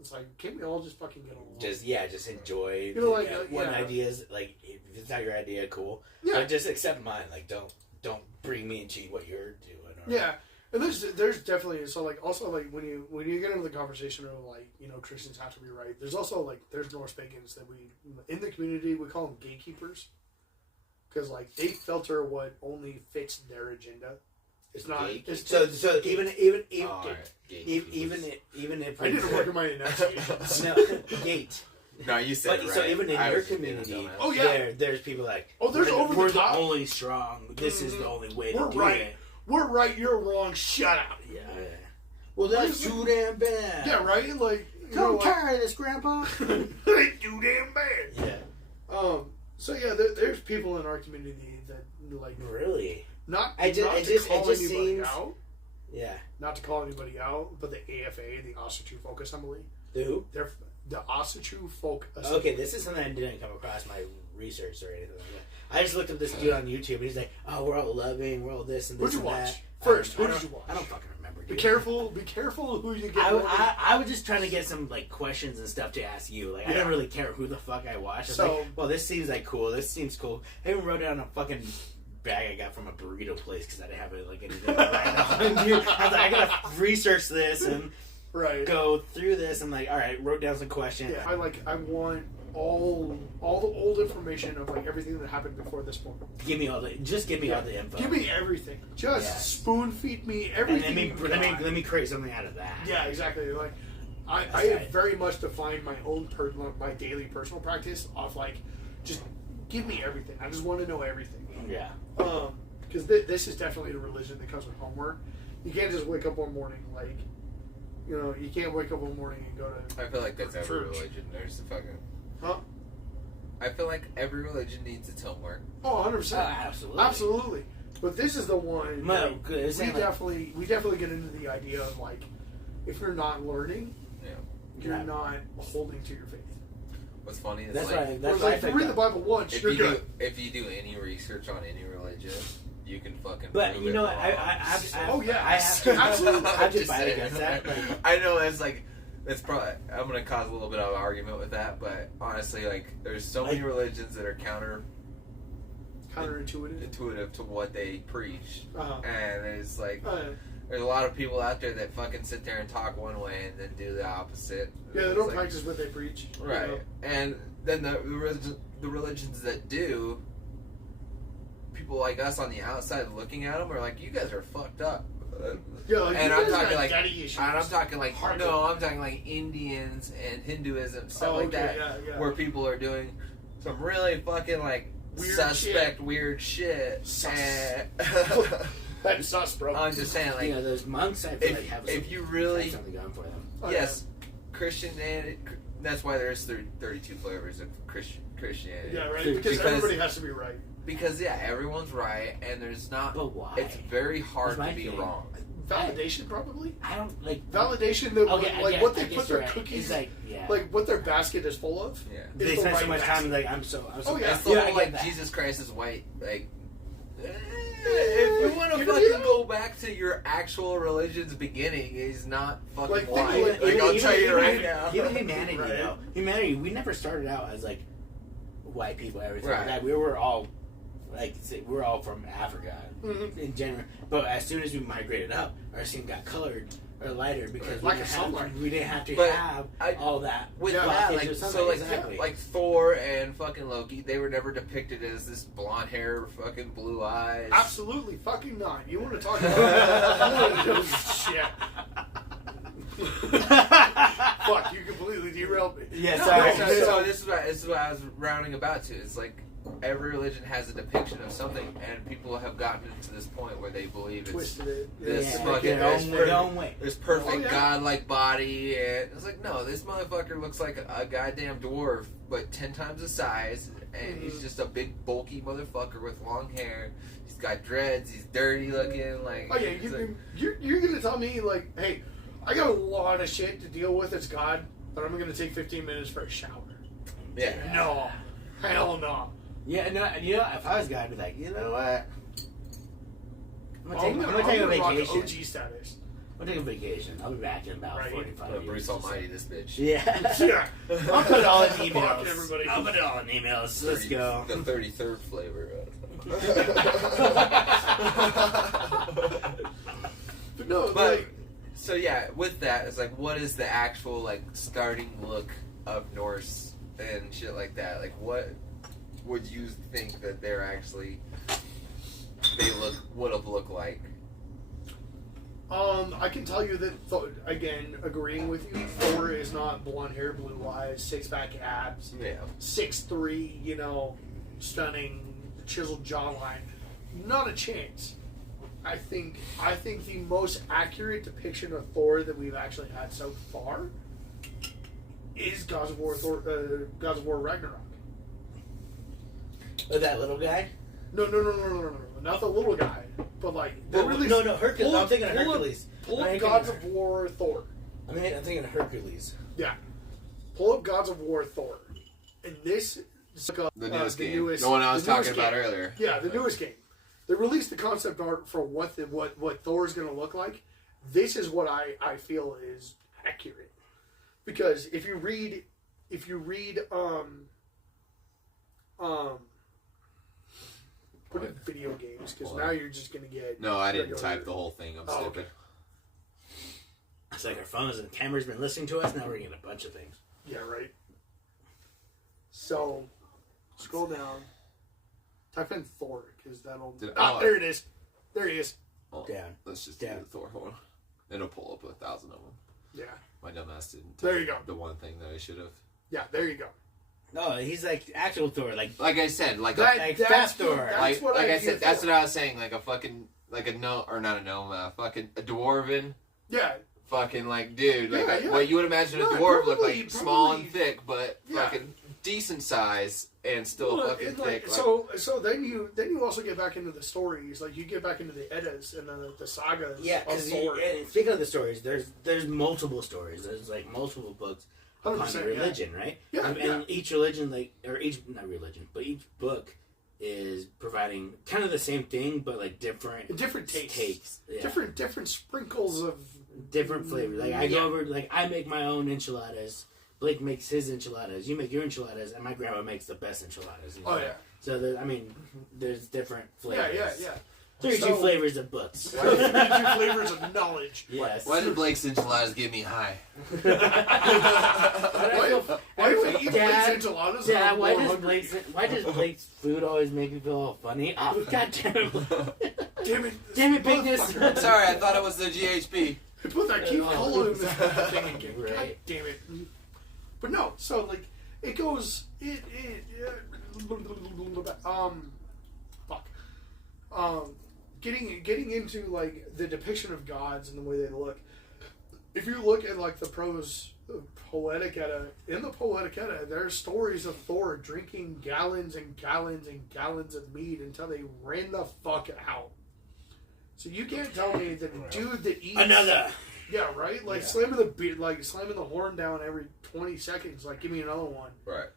It's like, can't we all just fucking get along? Just enjoy. You know, like one idea is like, if it's not your idea, cool. Yeah. But just accept mine. Like, don't bring me and cheat what you're doing. Yeah. And there's definitely so like also like when you get into the conversation of like, you know, Christians have to be right. There's also like there's Norse pagans that we in the community we call them gatekeepers because like they filter what only fits their agenda. It's not. So even if I didn't work on my enunciation. No, gate. No, you said it right. So even in your community, there's people like there's we're the only strong. This is the only way to do it. We're right. You're wrong. Shut up. Yeah. Well, that's too damn bad. Yeah, right. Like, I'm tired of this, Grandpa. That's too damn bad. Yeah. So yeah, there's people in our community that like really. Not it call just anybody seems out. Yeah. Not to call anybody out, but the AFA, the Ossetru Folk Assembly. Who? They're the Ossetru Folk Assembly. Okay, this is something I didn't come across my research or anything like that. I just looked up this dude on YouTube and he's like, "Oh, we're all loving, we're all this and this." Who'd you and watch? That. First, who did you watch? I don't fucking remember. Dude. Be careful who you get. I was just trying to get some like questions and stuff to ask you. Like I didn't really care who the fuck I watched. I was like, well, this seems like cool. This seems cool. I even wrote down a fucking bag I got from a burrito place because I didn't have it like anything right now. I was like, I gotta research this and go through this. I'm like, all right, wrote down some questions. Yeah, I want all the old information of like everything that happened before this point. Give me all the info. Give me everything. Just spoon feed me everything. And let me create something out of that. Yeah, exactly. Like I have very much defined my own my daily personal practice of like just give me everything. I just want to know everything. Yeah. Because this is definitely a religion that comes with homework. You can't just wake up one morning like, you know, you can't wake up one morning and go to. I feel like that's church. every religion. There's the fucking. Huh? I feel like every religion needs its homework. Oh, 100%. Absolutely. But this is the one. We definitely get into the idea of like, if you're not learning, you're not holding to your faith. What's funny is that's like, right. That's like if you read the Bible once, you're good. If you do any research on any religion, you can fucking. But you know what? I absolutely. I have to fight against that. I know it's like It's probably I'm gonna cause a little bit of an argument with that, but honestly, like there's so many religions that are counterintuitive to what they preach, and it's like there's a lot of people out there that fucking sit there and talk one way and then do the opposite. Yeah, they don't practice what they preach, right? You know? And then the religions that do, people like us on the outside looking at them are like, you guys are fucked up. Yeah, like, and I'm talking like, Hardcore. I'm talking like Indians and Hinduism, stuff like that, where people are doing some really fucking like weird shit. And that's sus, bro. I'm just saying, like, those monks, I feel like have something going for them. Yes, Christianity. That's why there's 32 flavors of Christianity. Yeah, right. Because everybody has to be right. Because everyone's right, and there's not. But why? It's very hard to be wrong. Validation, probably. I don't like validation. That what they put their cookies, like what their basket is full of. Yeah, they spend so much time. Like I'm so. Oh yeah, it's the whole, like Jesus Christ is white. Like, if you want to fucking go back to your actual religion's beginning, he's not fucking white. Like I'll tell you right now. Even humanity, humanity. We never started out as like white people. Everything like that. We were all. Like, we're all from Africa in general, but as soon as we migrated up, our skin got colored or lighter because we didn't have to have all that. With that, like, so like Thor and fucking Loki, they were never depicted as this blonde hair, fucking blue eyes. Absolutely fucking not. You want to talk about shit? Fuck, you completely derailed me. Yeah, sorry. So this is what I was rounding about to. It's like, every religion has a depiction of something, and people have gotten to this point where they believe it's this fucking this perfect godlike body, and it's like, no, this motherfucker looks like a goddamn dwarf, but 10 times the size, and he's just a big bulky motherfucker with long hair. He's got dreads. He's dirty looking. Like, oh yeah, you're gonna tell me like, hey, I got a lot of shit to deal with as God, but I'm gonna take 15 minutes for a shower. Yeah. No. Hell no. Yeah, no, if I was God, I'd be like, you know what? I'm gonna take a vacation. OG status. I'm gonna take a vacation. I'll be back in about 45 years. Bruce Almighty, this bitch. Yeah. I'll put it all in emails. Everybody. I'll put it all in emails. Let's go. The 33rd flavor. But no, so yeah, with that, it's like, what is the actual like starting look of Norse and shit like that? Like, what would you think that they would have looked like? I can tell you that again, agreeing with you, Thor is not blonde hair, blue eyes, 6-pack abs, 6'3", stunning, chiseled jawline. Not a chance. I think the most accurate depiction of Thor that we've actually had so far is Gods of War Ragnarok. Oh, that little guy? No, not the little guy, but like Hercules. I'm thinking of Hercules. Pull up Gods of War Thor. I'm thinking of Hercules. Yeah, pull up Gods of War Thor, and this is like the newest game. The one I was talking about earlier. Yeah, the newest game. They released the concept art for what Thor is going to look like. This is what I feel is accurate, because if you read put in video games, because now you're just going to get... No, I didn't type the whole thing. I'm stupid. Okay. It's like our phones and cameras been listening to us. Now we're getting a bunch of things. Yeah, right. So, scroll down. Type in Thor, because that'll... there it is. There he is. Well, down. Let's just do the Thor one. It'll pull up 1,000 of them. Yeah. My dumbass didn't there you go. The one thing that I should have. Yeah, there you go. No, he's like actual Thor, like I said, like fast Thor. Like I said, that's what I was saying. Like a fucking, like a gnome, or not a gnome, fucking a dwarven. Yeah. Fucking like, dude, like what you would imagine a dwarf look like, small and thick, but fucking decent size and still fucking thick. So then you also get back into the stories, like you get back into the Eddas and the sagas. Yeah, because speaking of the stories, there's multiple stories. There's like multiple books upon religion, right? Yeah, and each religion, not religion, but each book is providing kind of the same thing, but like different takes. Yeah. Different sprinkles of different flavors. Like I go over, like I make my own enchiladas. Blake makes his enchiladas. You make your enchiladas, and my grandma makes the best enchiladas. Oh yeah. So there's different flavors. Yeah. 32 flavors of books. 32 flavors of knowledge. Yes. Why did Blake's enchiladas get me high? Why do we eat Blake's enchiladas? Dad, why does Blake's food always make me feel all funny? Oh, God damn it. Damn it, Bigness. Sorry, I thought it was the GHB. Put that Keith Cole in the thing again. Right. God damn it. But no, so like it goes getting into like the depiction of gods and the way they look. If you look at like the prose Poetic Edda, in the Poetic Edda, there's stories of Thor drinking gallons and gallons and gallons of mead until they ran the fuck out. So you can't tell me that a dude that eats another. Yeah, right. Like slamming the horn down every 20 seconds. Like, give me another one. Right.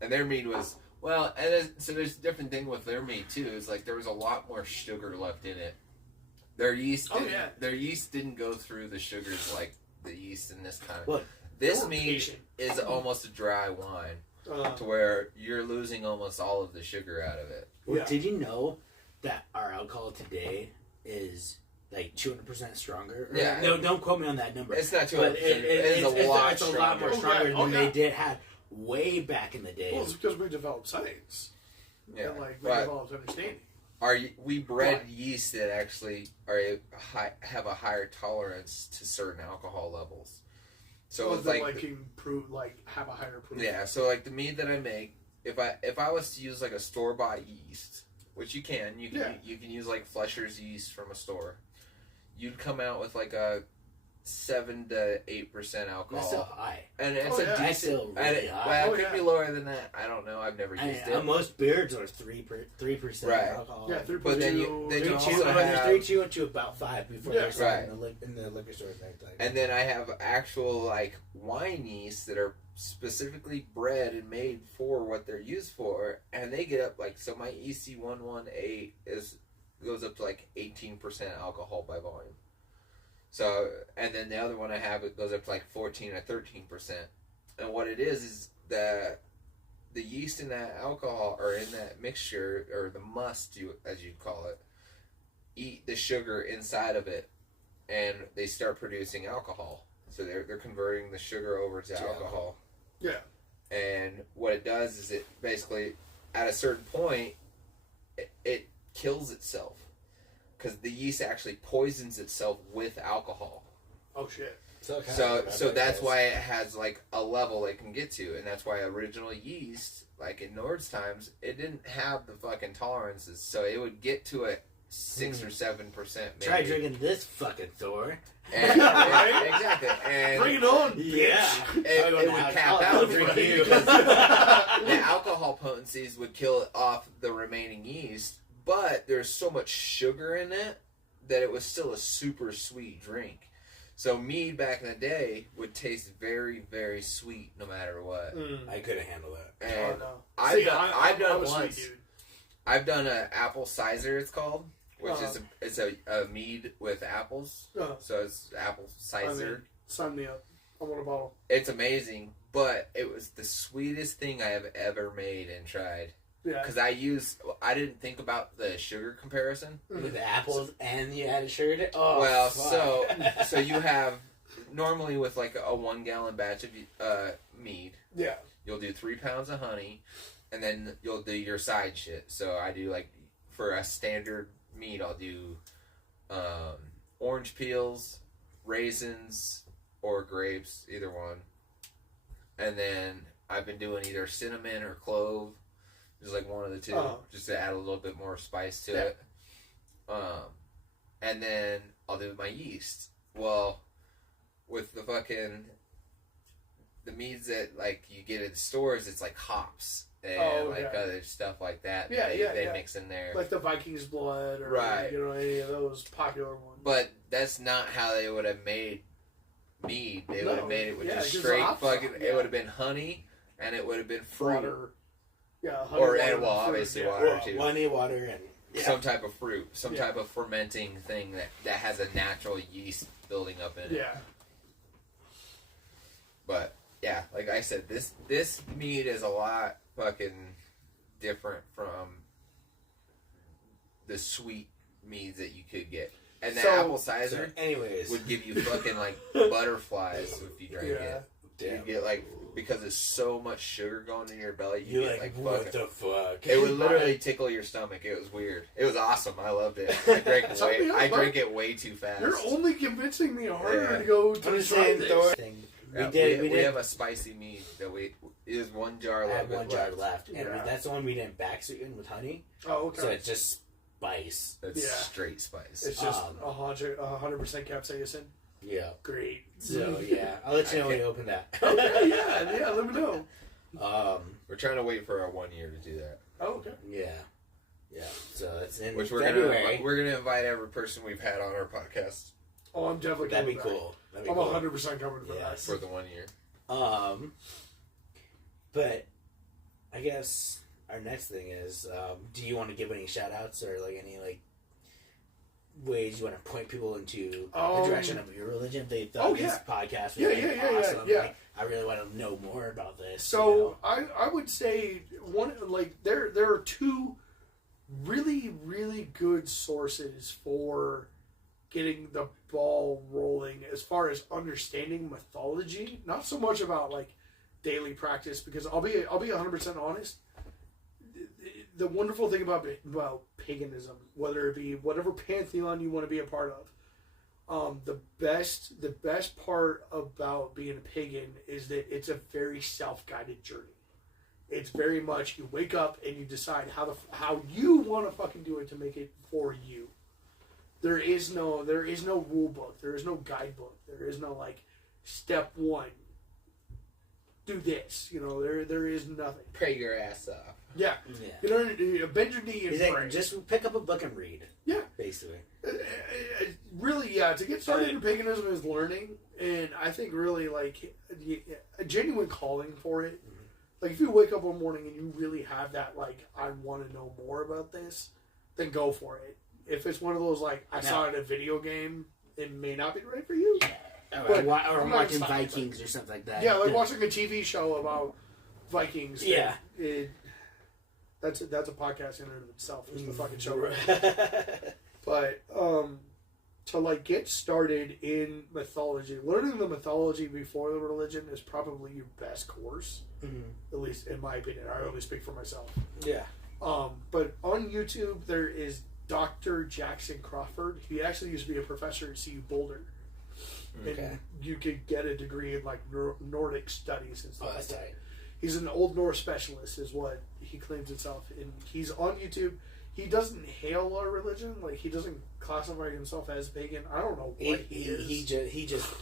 And their mead was so there's a different thing with their mead too. Is like there was a lot more sugar left in it. Their yeast. Their yeast didn't go through the sugars like the yeast in this kind. What? This mead is almost a dry wine, to where you're losing almost all of the sugar out of it. Well, did you know that our alcohol today is like 200% stronger? Yeah. No, don't quote me on that number. It's not 200%. But it's a lot more stronger than they did have way back in the day. Well, it's because we developed science. Yeah. And we developed understanding. We bred yeast that actually have a higher tolerance to certain alcohol levels. So it's have a higher proof. Yeah. So like the mead that I make, if I was to use like a store bought yeast, which you can use like Flesher's yeast from a store, you'd come out with like a 7 to 8% alcohol. That's still high. And it's That's still really high. Well, it could be lower than that. I don't know. I've never used it. Most beers are 3% alcohol. Yeah, 3.2. But then you also have 3.2 to about 5 before they're selling in the liquor stores and everything. And then I have actual like wine yeast that are specifically bred and made for what they're used for, and they get up like, so my EC118 goes up to like 18% alcohol by volume. So, and then the other one I have, it goes up to like 14 or 13%. And what it is that the yeast in that alcohol, or in that mixture, or the must, as you'd call it, eat the sugar inside of it, and they start producing alcohol. So they're converting the sugar over to alcohol. Yeah. And what it does is it basically, at a certain point, it kills itself. Because the yeast actually poisons itself with alcohol. Oh shit! So that's why it has like a level it can get to, and that's why original yeast, like in Norse times, it didn't have the fucking tolerances, so it would get to a 6 or 7%. Maybe. Try drinking this fucking Thor. And, exactly. And bring it on. Yeah. It would cap out because the alcohol potencies would kill off the remaining yeast. But there's so much sugar in it that it was still a super sweet drink. So mead back in the day would taste very, very sweet no matter what. I couldn't handle that. And no. I've done it once. Sweet, dude. I've done an apple cider, it's called, which is a mead with apples. So it's apple cider. Sign me up. I want a bottle. It's amazing, but it was the sweetest thing I have ever made and tried. Yeah. Because I didn't think about the sugar comparison. With apples and you added sugar to it? Oh, well, fuck. so you have, normally with like a 1 gallon batch of mead, you'll do 3 pounds of honey, and then you'll do your side shit. So I do like, for a standard mead, I'll do orange peels, raisins, or grapes, either one. And then I've been doing either cinnamon or clove. Just like one of the two, just to add a little bit more spice to it. And then I'll do my yeast. Well, with the meads that like you get in stores, it's like hops and other stuff like that. They mix in there, like the Viking's blood, or any of those popular ones. But that's not how they would have made mead. They would have made it with just straight fucking. It would have been honey, and it would have been fruit. Water. Yeah, or and well, obviously water too. Water and some type of fruit, some type of fermenting thing that has a natural yeast building up in it. Yeah. But yeah, like I said, this mead is a lot fucking different from the sweet meads that you could get. And the apple cider, anyways, would give you fucking like butterflies if you drank it. Damn. You get like, because there's so much sugar going in your belly, you get like what fucking, the fuck? it would literally tickle your stomach. It was weird. It was awesome. I loved it. I drank it way too fast. You're only convincing me harder to go to try this. We have a spicy mead that is one jar left. One jar left, and that's the one we didn't backsweeten with honey. Oh, okay. So it's just spice. It's straight spice. It's just 100% capsaicin. Yeah. Great. So yeah, I'll let you know when you open that. Okay, yeah, let me know. We're trying to wait for our 1 year to do that. Oh, okay. Yeah. So it's in February. We're gonna invite every person we've had on our podcast. Oh, I'm definitely. That'd be cool. I'm 100% coming for that for the 1 year. But I guess our next thing is, do you want to give any shout outs or like any like ways you want to point people into the direction of your religion if they thought this podcast was awesome? Like, I really want to know more about this. So I would say there are two really, really good sources for getting the ball rolling as far as understanding mythology. Not so much about like daily practice, because I'll be 100% honest. The wonderful thing about paganism, whether it be whatever pantheon you want to be a part of, the best part about being a pagan is that it's a very self-guided journey. It's very much you wake up and you decide how you want to fucking do it to make it for you. There is no rule book. There is no guidebook. There is no like step one. Do this. There is nothing. Pray your ass off. Yeah. Bend your knee and pray. Just pick up a book and read. Yeah. Basically. Really, to get started in paganism is learning, and I think really like a genuine calling for it. Mm-hmm. Like if you wake up one morning and you really have that like I want to know more about this, then go for it. If it's one of those like I saw it in a video game, it may not be right for you. Or watching Vikings or something like that. Yeah, like watching a TV show about Vikings. Yeah. That's a podcast in and of itself. It's the fucking show. But to like get started in mythology, learning the mythology before the religion is probably your best course. Mm-hmm. At least in my opinion. I only speak for myself. Yeah. But on YouTube there is Dr. Jackson Crawford. He actually used to be a professor at CU Boulder. Okay. And you could get a degree in like Nordic studies and stuff like that. Right. He's an Old Norse specialist, is what he claims himself. And he's on YouTube. He doesn't hail our religion. Like he doesn't classify himself as pagan. I don't know what he is. He just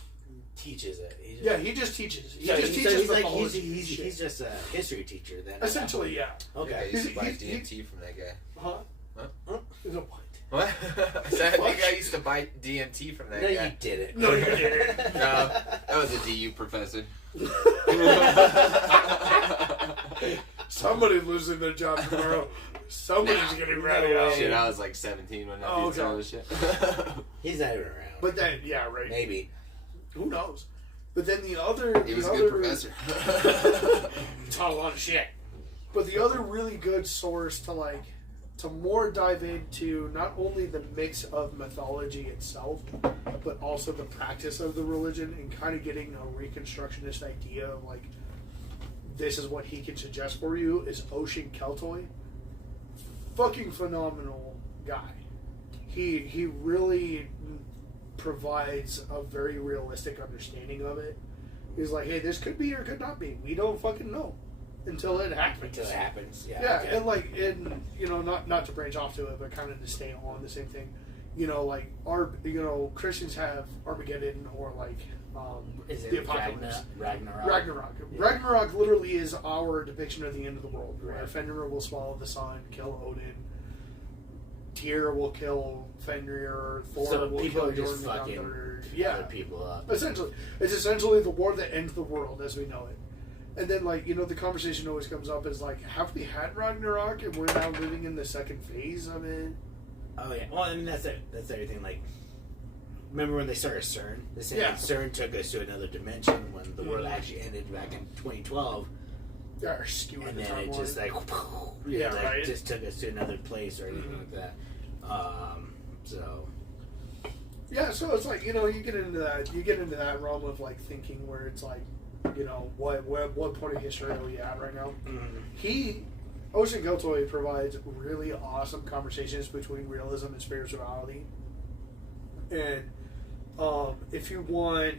teaches it. He just teaches. He's just a history teacher then. Essentially, yeah. Okay. I used to buy DMT from that guy. Huh? He's a what? What? I think I used to buy DMT from that guy. No, you didn't. No, you didn't. No, that was a DU professor. Somebody's losing their job tomorrow. Somebody's getting ready out. Shit, I was like 17 when I did all this shit. He's not even around. But then, yeah, right. Maybe. Who knows? But then the other... He was a good professor. Taught a lot of shit. But the other really good source to more dive into not only the mix of mythology itself, but also the practice of the religion and kind of getting a reconstructionist idea of like, this is what he can suggest for you, is Ocean Keltoy. Fucking phenomenal guy. He really provides a very realistic understanding of it. He's like, hey, this could be or could not be. We don't fucking know. Until it happens. Yeah. Okay. And not to branch off to it, but kind of to stay on the same thing. Christians have Armageddon or like the apocalypse. Ragnarok. Yeah. Ragnarok literally is our depiction of the end of the world. Where Fenrir will swallow the sun, kill Odin. Tyr will kill Fenrir. Thor will kill Jordan fucking other people up. Essentially, it's essentially the war that ends the world as we know it. And then, like, you know, the conversation always comes up is, like, have we had Ragnarok and we're now living in the second phase of it? Oh, yeah. Well, I mean, that's everything. Like, remember when they started CERN? They said CERN took us to another dimension when the world actually ended back in 2012. Yeah, or skewing and the then it just, like, right. just took us to another place or anything like that. So... Yeah, so it's like, you know, you get into that realm of, like, thinking where it's like, you know, what point of history are we at right now? Mm-hmm. Ocean Giltoy provides really awesome conversations between realism and spirituality. And if you want,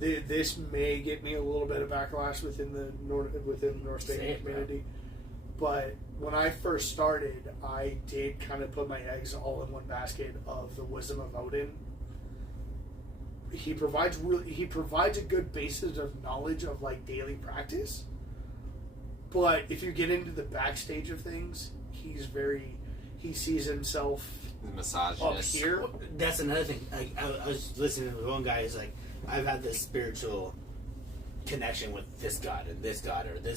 this may get me a little bit of backlash within the Norse pagan community. But when I first started, I did kind of put my eggs all in one basket of the wisdom of Odin. He provides a good basis of knowledge of, like, daily practice. But if you get into the backstage of things, he sees himself misogynist up here. That's another thing. I was listening to one guy who's like, I've had this spiritual connection with this god or this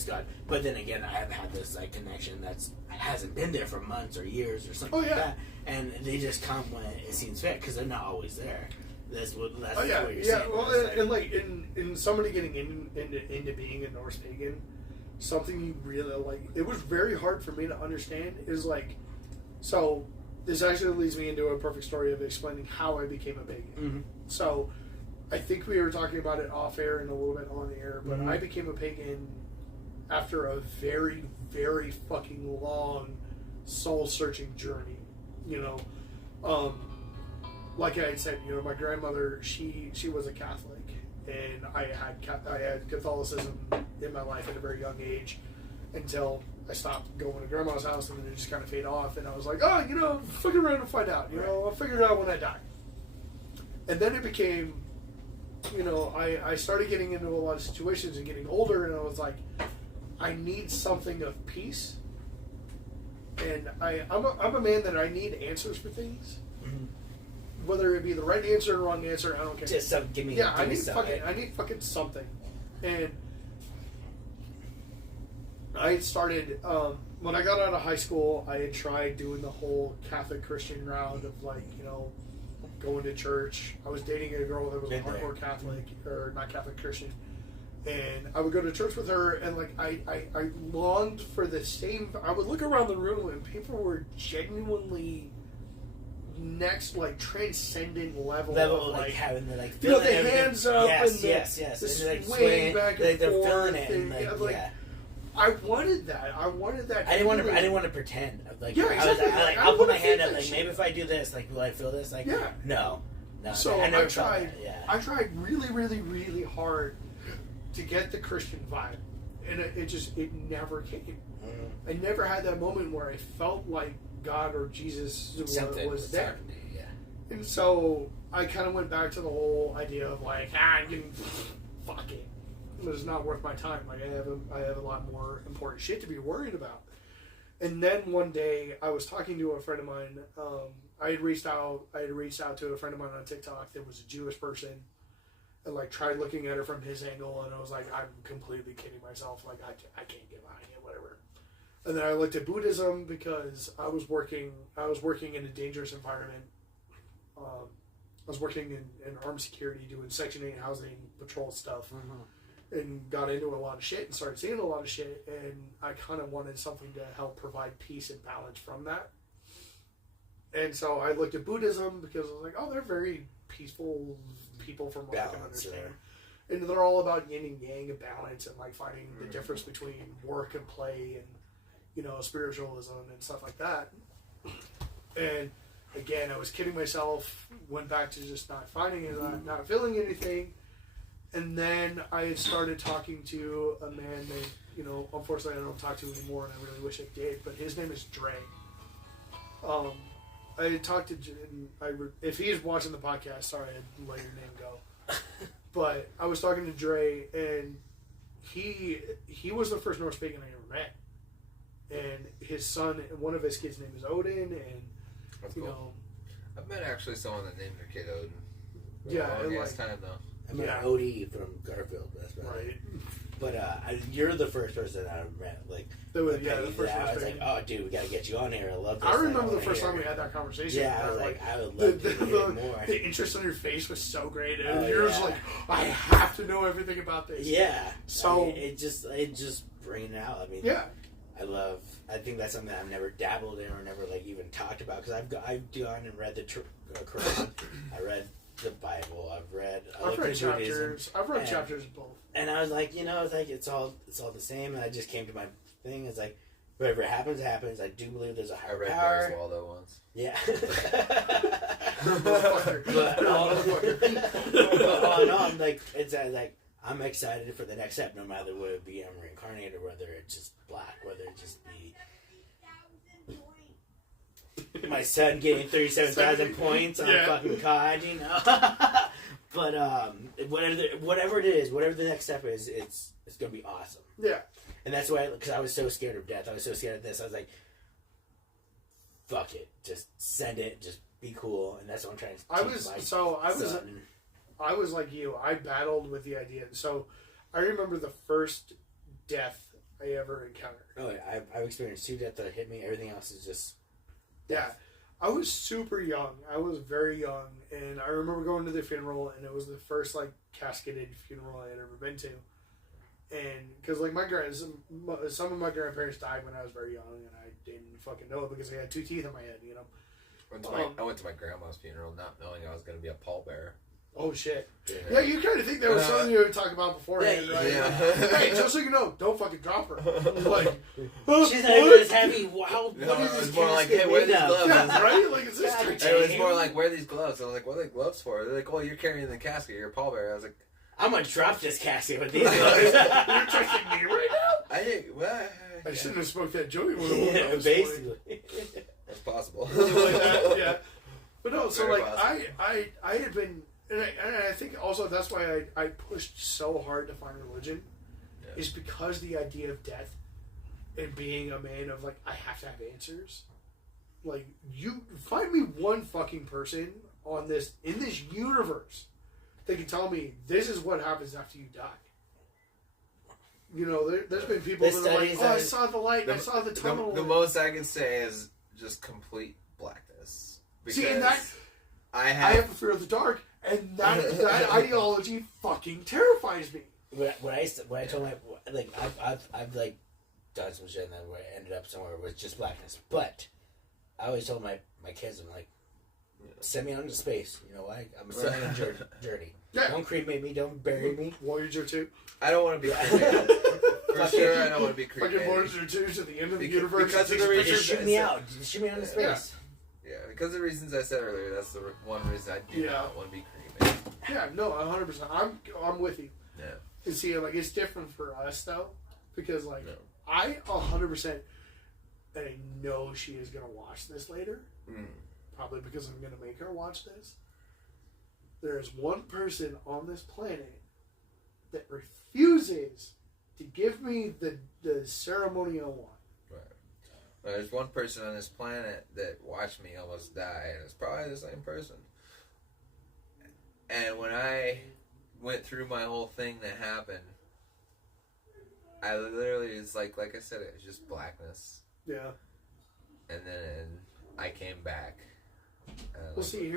god, but then again, I have had this, like, connection that's hasn't been there for months or years or something like that, and they just come when it seems fit because they're not always there. That's what you're saying. Well, and like in somebody getting into being a Norse pagan, something you really like. It was very hard for me to understand. Is like, so this actually leads me into a perfect story of explaining how I became a pagan. Mm-hmm. So, I think we were talking about it off air and a little bit on air, but I became a pagan after a very, very fucking long soul searching journey. You know. Like I had said, you know, my grandmother, she was a Catholic, and I had Catholicism in my life at a very young age until I stopped going to grandma's house, and then it just kind of faded off, and I was like, oh, you know, fuck around and find out, you know, I'll figure it out when I die. And then it became, you know, I started getting into a lot of situations and getting older, and I was like, I need something of peace, and I'm a man that I need answers for things. Mm-hmm. Whether it be the right answer or the wrong answer, I don't care. Just give me. I need fucking something. And I had started when I got out of high school. I had tried doing the whole Catholic Christian route of, like, you know, going to church. I was dating a girl that was a hardcore Catholic, or not Catholic Christian, and I would go to church with her, and, like, I longed for the same. I would look around the room and people were genuinely next, like, transcendent level of, like having the, like, you know, the hands up and the swing back and they're forth, feeling it, and I wanted that. I didn't want to pretend. Like, yeah, exactly. I'll put my hand up. Like, maybe if I do this, like, will I feel this? Like, no. So I never tried. That, yeah. I tried really, really, really hard to get the Christian vibe, and it never came. Mm-hmm. I never had that moment where I felt like God or Jesus was there. And so I kind of went back to the whole idea of, like, fuck it. It's not worth my time. Like, I have a lot more important shit to be worried about. And then one day I was talking to a friend of mine. I had reached out to a friend of mine on TikTok that was a Jewish person, and, like, tried looking at her from his angle, and I was like, I'm completely kidding myself. Like, I can't get behind it, whatever. And then I looked at Buddhism because I was working in a dangerous environment. I was working in armed security, doing Section 8 housing patrol stuff, and got into a lot of shit and started seeing a lot of shit, and I kind of wanted something to help provide peace and balance from that. And so I looked at Buddhism because I was like, oh, they're very peaceful people from what I can understand. And they're all about yin and yang and balance and, like, finding the difference between work and play and, you know, spiritualism and stuff like that. And again, I was kidding myself, went back to just not finding it, not feeling anything. And then I had started talking to a man that, you know, unfortunately I don't talk to anymore, and I really wish I did, but his name is Dre. I had talked to, if he's watching the podcast, sorry, I'd let your name go. But I was talking to Dre, and he was the first Norse pagan I ever met. And his son, one of his kids' name is Odin, and that's you cool. know, I've met actually someone that named their kid Odin. Yeah, and like time though. I met Odie from Garfield. That's right. But you're the first person I met. Like, the first I was like, oh, dude, we gotta get you on here. I love this. I remember the first time we had that conversation. Yeah, I was like, I would love to hear more. The interest on your face was so great. Oh, And you're just like, I have to know everything about this. Yeah. So I mean, it just bringing it out. I mean, yeah. I think that's something I've never dabbled in or never like even talked about because I've gone and read the Quran. I read the Bible. I've read chapters. I've read chapters of both. And I was like, it's like it's all the same. And I just came to my thing. It's like whatever happens, happens. I do believe there's a higher power. I read Waldo once. Yeah. but all in all, I'm like I'm excited for the next step, no matter whether it be I'm reincarnated or whether it's just black, whether it just be my son getting 37,000 points on fucking COD, But whatever it is, whatever the next step is, it's gonna be awesome. Yeah. And that's why, because I was so scared of death, I was so scared of this. I was like, fuck it, just send it, just be cool, and that's what I'm trying to. I was like you. I battled with the idea. So I remember the first death I ever encountered. Oh, yeah, I've experienced 2 deaths that hit me. Everything else is just death. Yeah. I was super young. I was very young, and I remember going to the funeral, and it was the first like casketed funeral I had ever been to. And because like some of my grandparents died when I was very young, and I didn't fucking know it because I had 2 teeth in my head. I went to my grandma's funeral not knowing I was going to be a pallbearer. Oh shit! Yeah, you kind of think that was something you would talk about beforehand, right? Yeah. Hey, just so you know, don't fucking drop her. Like, she's not even as heavy. Wow, no, it was more like, hey, wear these gloves. Yeah, right? Like, is this? It was more like, wear these gloves. I was like, what are the gloves for? They're like, well, you're carrying the casket. You're a pallbearer. I was like, I'm gonna drop this casket with these gloves. You're trusting me right now? I shouldn't have smoked that joint with yeah, basically. That's possible. Like that, yeah. But no, so Very like possible. I had been. And I think also that's why I pushed so hard to find religion, is because the idea of death and being a man of like, I have to have answers. Like, you find me one fucking person in this universe that can tell me this is what happens after you die. There's been people that are like, I saw the light, I saw the tunnel. The most I can say is just complete blackness. Because I have a fear of the dark. And that ideology fucking terrifies me. When I told I've like done some shit and then where I ended up somewhere with just blackness. But I always told my kids, I'm like, send me out into space. You know why? I'm a sailing journey. Yeah. Don't cremate me. Don't bury me. Voyager 2. I don't want to be cremated. For sure, I don't want to be cremated. Fucking Voyager 2 to the end of the universe. Because of the reason, shoot me out. Shoot me out into space. Yeah, because of the reasons I said earlier, that's the one reason I do not want to be cremated. Yeah, no, 100%. I'm with you. Yeah. And see, like, it's different for us, though, because, like, I 100%, and I know she is going to watch this later, probably because I'm going to make her watch this. There's one person on this planet that refuses to give me the ceremonial one. There's one person on this planet that watched me almost die, and it's probably the same person. And when I went through my whole thing that happened, I literally, it's like I said, it was just blackness. Yeah. And then I came back. I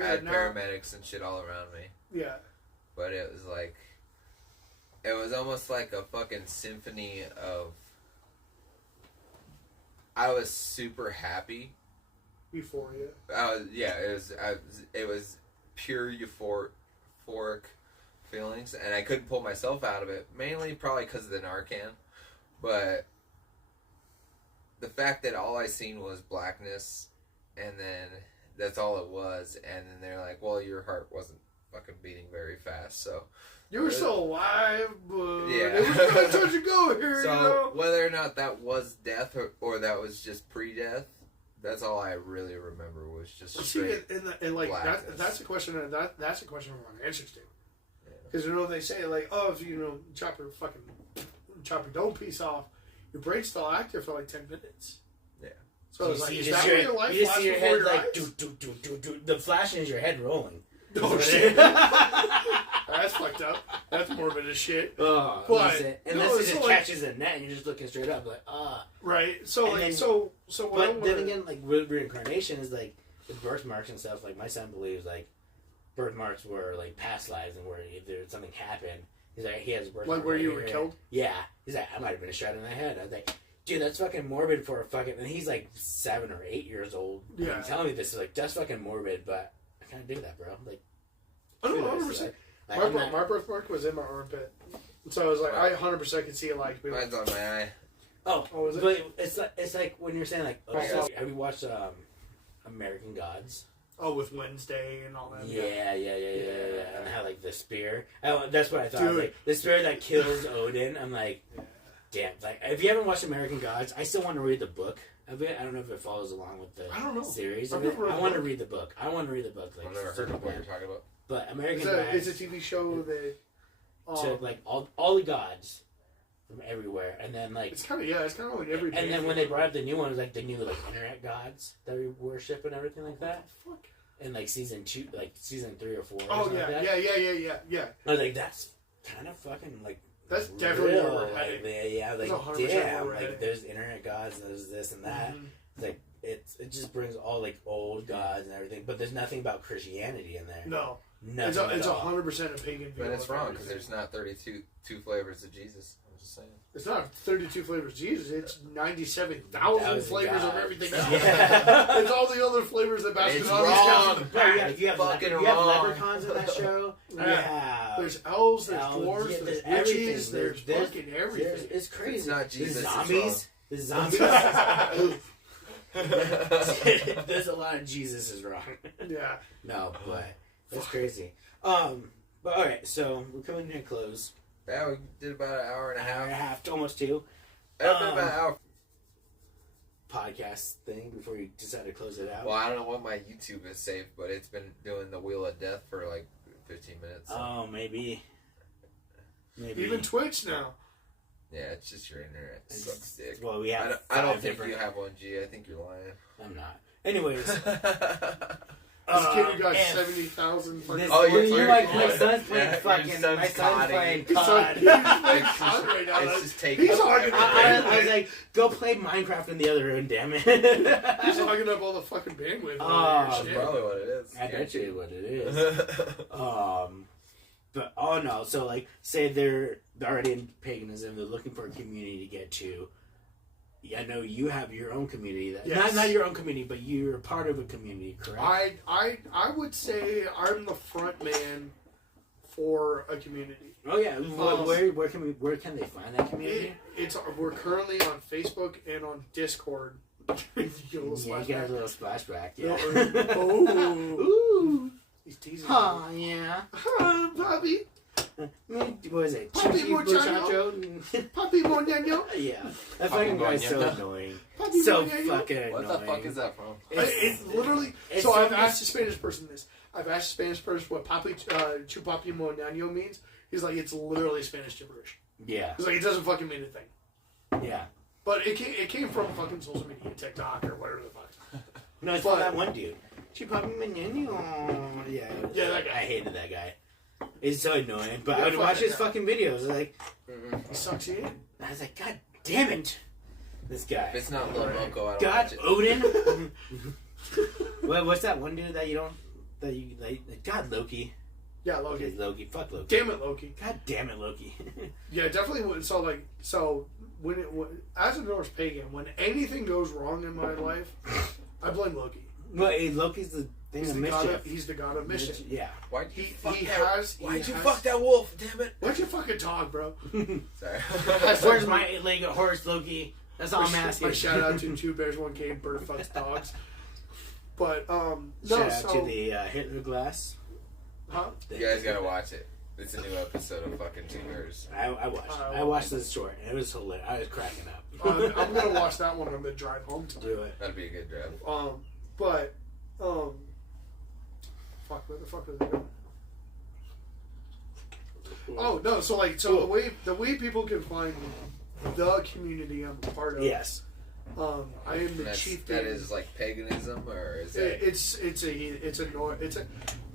had paramedics and shit all around me. Yeah. But it was almost like a fucking symphony of... I was super happy. Euphoria. It was pure euphoric feelings, and I couldn't pull myself out of it. Mainly, probably because of the Narcan, but the fact that all I seen was blackness, and then that's all it was, and then they're like, "Well, your heart wasn't fucking beating very fast, so." You were still alive, but yeah. it was kind of touch and go here, So, whether or not that was death or that was just pre-death, that's all I really remember was just straight and like blackness. that's a question that's a question I want answers to. Because they say like, oh, if chop your dome piece off, your brain's still active for like 10 minutes. Yeah. So it's like, is that where your life flashes your before head your like eyes? do. The flashing is your head rolling. Oh shit. That's fucked up. That's morbid as shit. Oh, but unless it just catches a net and you're just looking straight up, like Right. So and like then, so what but then again, like reincarnation is like with birthmarks and stuff. Like my son believes like birthmarks were like past lives and where either something happened. He's like he has a birthmark. Like where you were killed. Yeah. He's like I might have been shot in the head. I was like, dude, that's fucking morbid for a fucking. And he's like 7 or 8 years old. Yeah. And telling me this is like that's fucking morbid, but I kind of dig that, bro. Like. I don't know, 100%. My birthmark was in my armpit. So I was like, I 100% could see it like... Mine's on my eye. Oh, was it? But it's like when you're saying like... have you watched American Gods? Oh, with Wednesday and all that. Yeah. And how like the spear... that's what I thought. I was like, the spear that kills Odin. I'm like, damn. Like, if you haven't watched American Gods, I still want to read the book of it. I don't know if it follows along with the series of it. I want to read the book. Like, I've never heard of what you're talking about. But American Gods... It's a TV show that... took like all the gods from everywhere, and then like... It's kind of like every... And then when they brought up the new one, it was like the new like internet gods that we worship and everything like that. What the fuck? And like season 3 or 4 or Oh, something like that. Yeah. I was like, that's kind of fucking like... That's definitely real. where we're headed. Yeah, like, damn, like, there's internet gods, and there's this and that. Mm-hmm. It's like, it just brings all, like, old gods and everything, but there's nothing about Christianity in there. No. Nothing it's 100% a pagan view. But it's wrong, because there's not 32 flavors of Jesus. I'm just saying. It's not 32 flavors of Jesus, it's 97,000 flavors of everything else. Yeah. It's all the other flavors that It's wrong. You have leprechauns in that show. Yeah. There's elves, there's dwarves, there's witches, there's fucking everything. It's crazy. It's not Jesus. The zombies. There's a lot of Jesus is wrong. Yeah. No, but that's crazy. But alright, so we're coming to a close. Yeah, we did about an hour and a half. Almost 2. About an hour. Podcast thing before you decide to close it out. Well, I don't know what my YouTube is saved, but it's been doing the Wheel of Death for like 15 minutes. So. Oh, maybe. Even Twitch now. Yeah, it's just your internet. It sucks dick. Well, we have I don't think you have one, G. I think you're lying. I'm not. Anyways. This kid got 70,000 fucking... You're like, my son's playing fucking... My son's playing COD. He's playing COD right now. It's just taking... I was like, go play Minecraft in the other room, damn it. He's hogging up all the fucking bandwidth. That's probably what it is. I bet you what it is. But, oh no, so like, say they're already in paganism, they're looking for a community to get to. I know you have your own community. Not your own community, but you're a part of a community, correct? I would say I'm the front man for a community. Oh yeah, where can they find that community? We're currently on Facebook and on Discord. You get a little splashback. Yeah. Ooh. He's teasing. Oh yeah. Papi. What is it? Papi Muchacho. Papi Moñaño. Yeah. That fucking guy's so annoying. Papi so Moñaño. fucking annoying. What the fuck is that from? It's literally... So I've asked a Spanish person this. I've asked a Spanish person what Papi Chupapi Moñaño means. He's like, it's literally Spanish gibberish. Yeah. He's like, it doesn't fucking mean a thing. Yeah. But it came from fucking social media, TikTok, or whatever the fuck. No, it's from that one dude. Chupapi Moñaño. Yeah. Yeah, that guy. I hated that guy. It's so annoying, but I would watch his fucking videos. Like, he sucks in. I was like, God damn it, this guy. If it's not Lil Moco, I don't God, watch it. Odin. What's that one dude that you don't? That you like? God, Loki. Yeah, Loki. Okay, Loki. Fuck Loki. Damn it, Loki. God damn it, Loki. Yeah, definitely. So when as a Norse pagan, when anything goes wrong in my life, I blame Loki. Well, Loki's the thing of mischief. He's the god of mischief. Yeah. Why'd you fuck that wolf? Damn it! Why'd you fucking talk, bro? Sorry. Where's my 8-legged horse, Loki? That's all I'm asking. My shout out to 2 Bears 1 Cave Bird Fucks Dogs. But shout out to the Hitler glass. Huh? You guys gotta watch it. It's a new episode of fucking Two Nerds. I watched this short. And it was hilarious. I was cracking up. I'm gonna watch that one on the drive home tonight. Do it. That'd be a good drive. But fuck, where the fuck was it going? Oh no! So the way people can find the community I'm a part of. Yes. I am the chieftain. That is like paganism, or is that?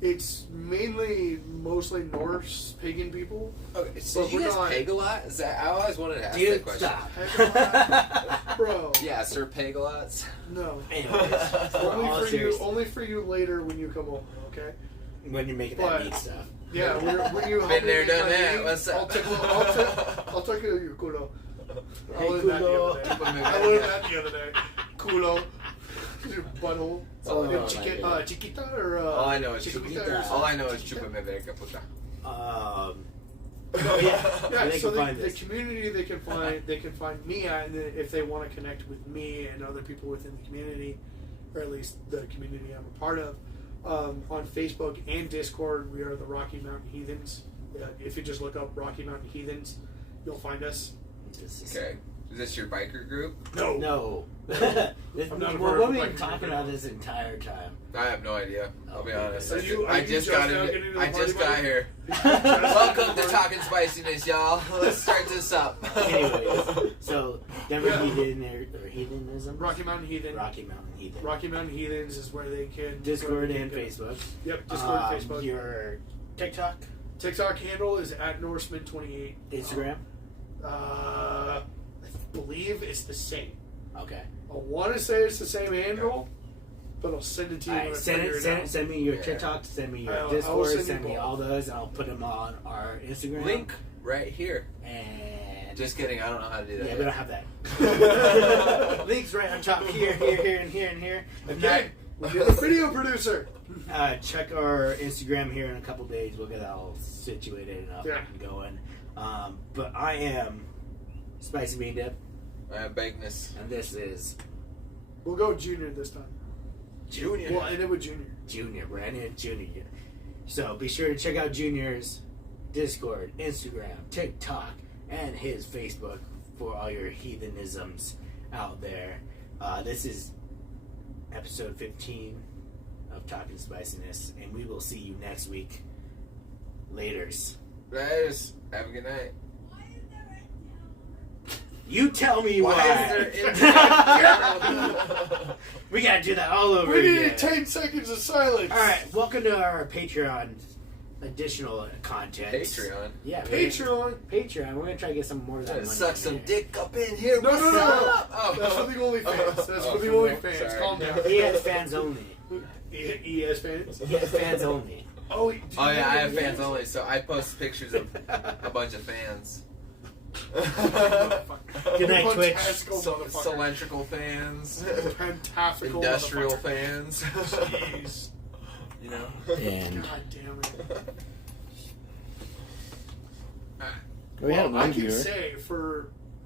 It's mainly mostly Norse pagan people. Okay, so you guys peg a lot? Is that? I always wanted to ask Dude, that question. Stop. Bro. Yeah, Sir Peg-a-lots. No. Anyways, only for you later when you come over, okay? when you're making that meat stuff. Yeah, when you Been there, done that. What's up? I'll take your culo. Hey, I learned that the culo. other day. I learned that the other day. Culo. Your butthole. Oh, Chiquita or All I know is Chiquita. All I know is chupa me verga puta. Yeah, they so can find the this. community they can find me at, and if they want to connect with me and other people within the community, or at least the community I'm a part of, on Facebook and Discord, we are the Rocky Mountain Heathens. If you just look up Rocky Mountain Heathens, you'll find us. Okay. Is this your biker group? No. I'm not What aware have we of been biker talking group. about this entire time? I have no idea. I'll be honest. So I just got here. Welcome to Talkin Spiciness, y'all. Let's start this up. Anyways, so Denver Heathen or Heathenism? Rocky Mountain Heathen. Rocky Mountain Heathen. Rocky Mountain Heathens is where they can Discord and Facebook. Yep, Discord and Facebook. Your TikTok? TikTok handle is @Norseman28. Instagram? I believe it's the same. Okay. I want to say it's the same handle, but I'll send it to you. Alright, send me your TikTok, send me your Discord, send me all those, and I'll put them on our Instagram. Link right here. And just kidding, I don't know how to do that. Yeah, we don't have that. Links right on top here, and here. Again, we're the video producer. Check our Instagram here in a couple days. We'll get that all situated and up and going. But I am Spicy Bean Dip. I have Bakeness. And this is... We'll go Junior this time. Junior? We'll end it with Junior. Junior, brand new Junior. So be sure to check out Junior's Discord, Instagram, TikTok, and his Facebook for all your heathenisms out there. This is episode 15 of Talkin Spiciness, and we will see you next week. Laters. Guys, have a good night. You tell me why. Is there internet? We gotta do that all over We again. need 10 seconds of silence. Alright, welcome to our Patreon additional content. Patreon? Yeah. Patreon. We're gonna try to get some more of that money. Suck some dick up in here. No. Oh. That's for the OnlyFans. That's for the OnlyFans. Calm down. He has fans only. He has fans? He has fans only. Oh yeah, I have fans only, so I post pictures of a bunch of fans. Good night, Twitch. Cylindrical fans. Fantastical. Industrial fans. Jeez. You know? And God damn it. we had one I can viewer. say for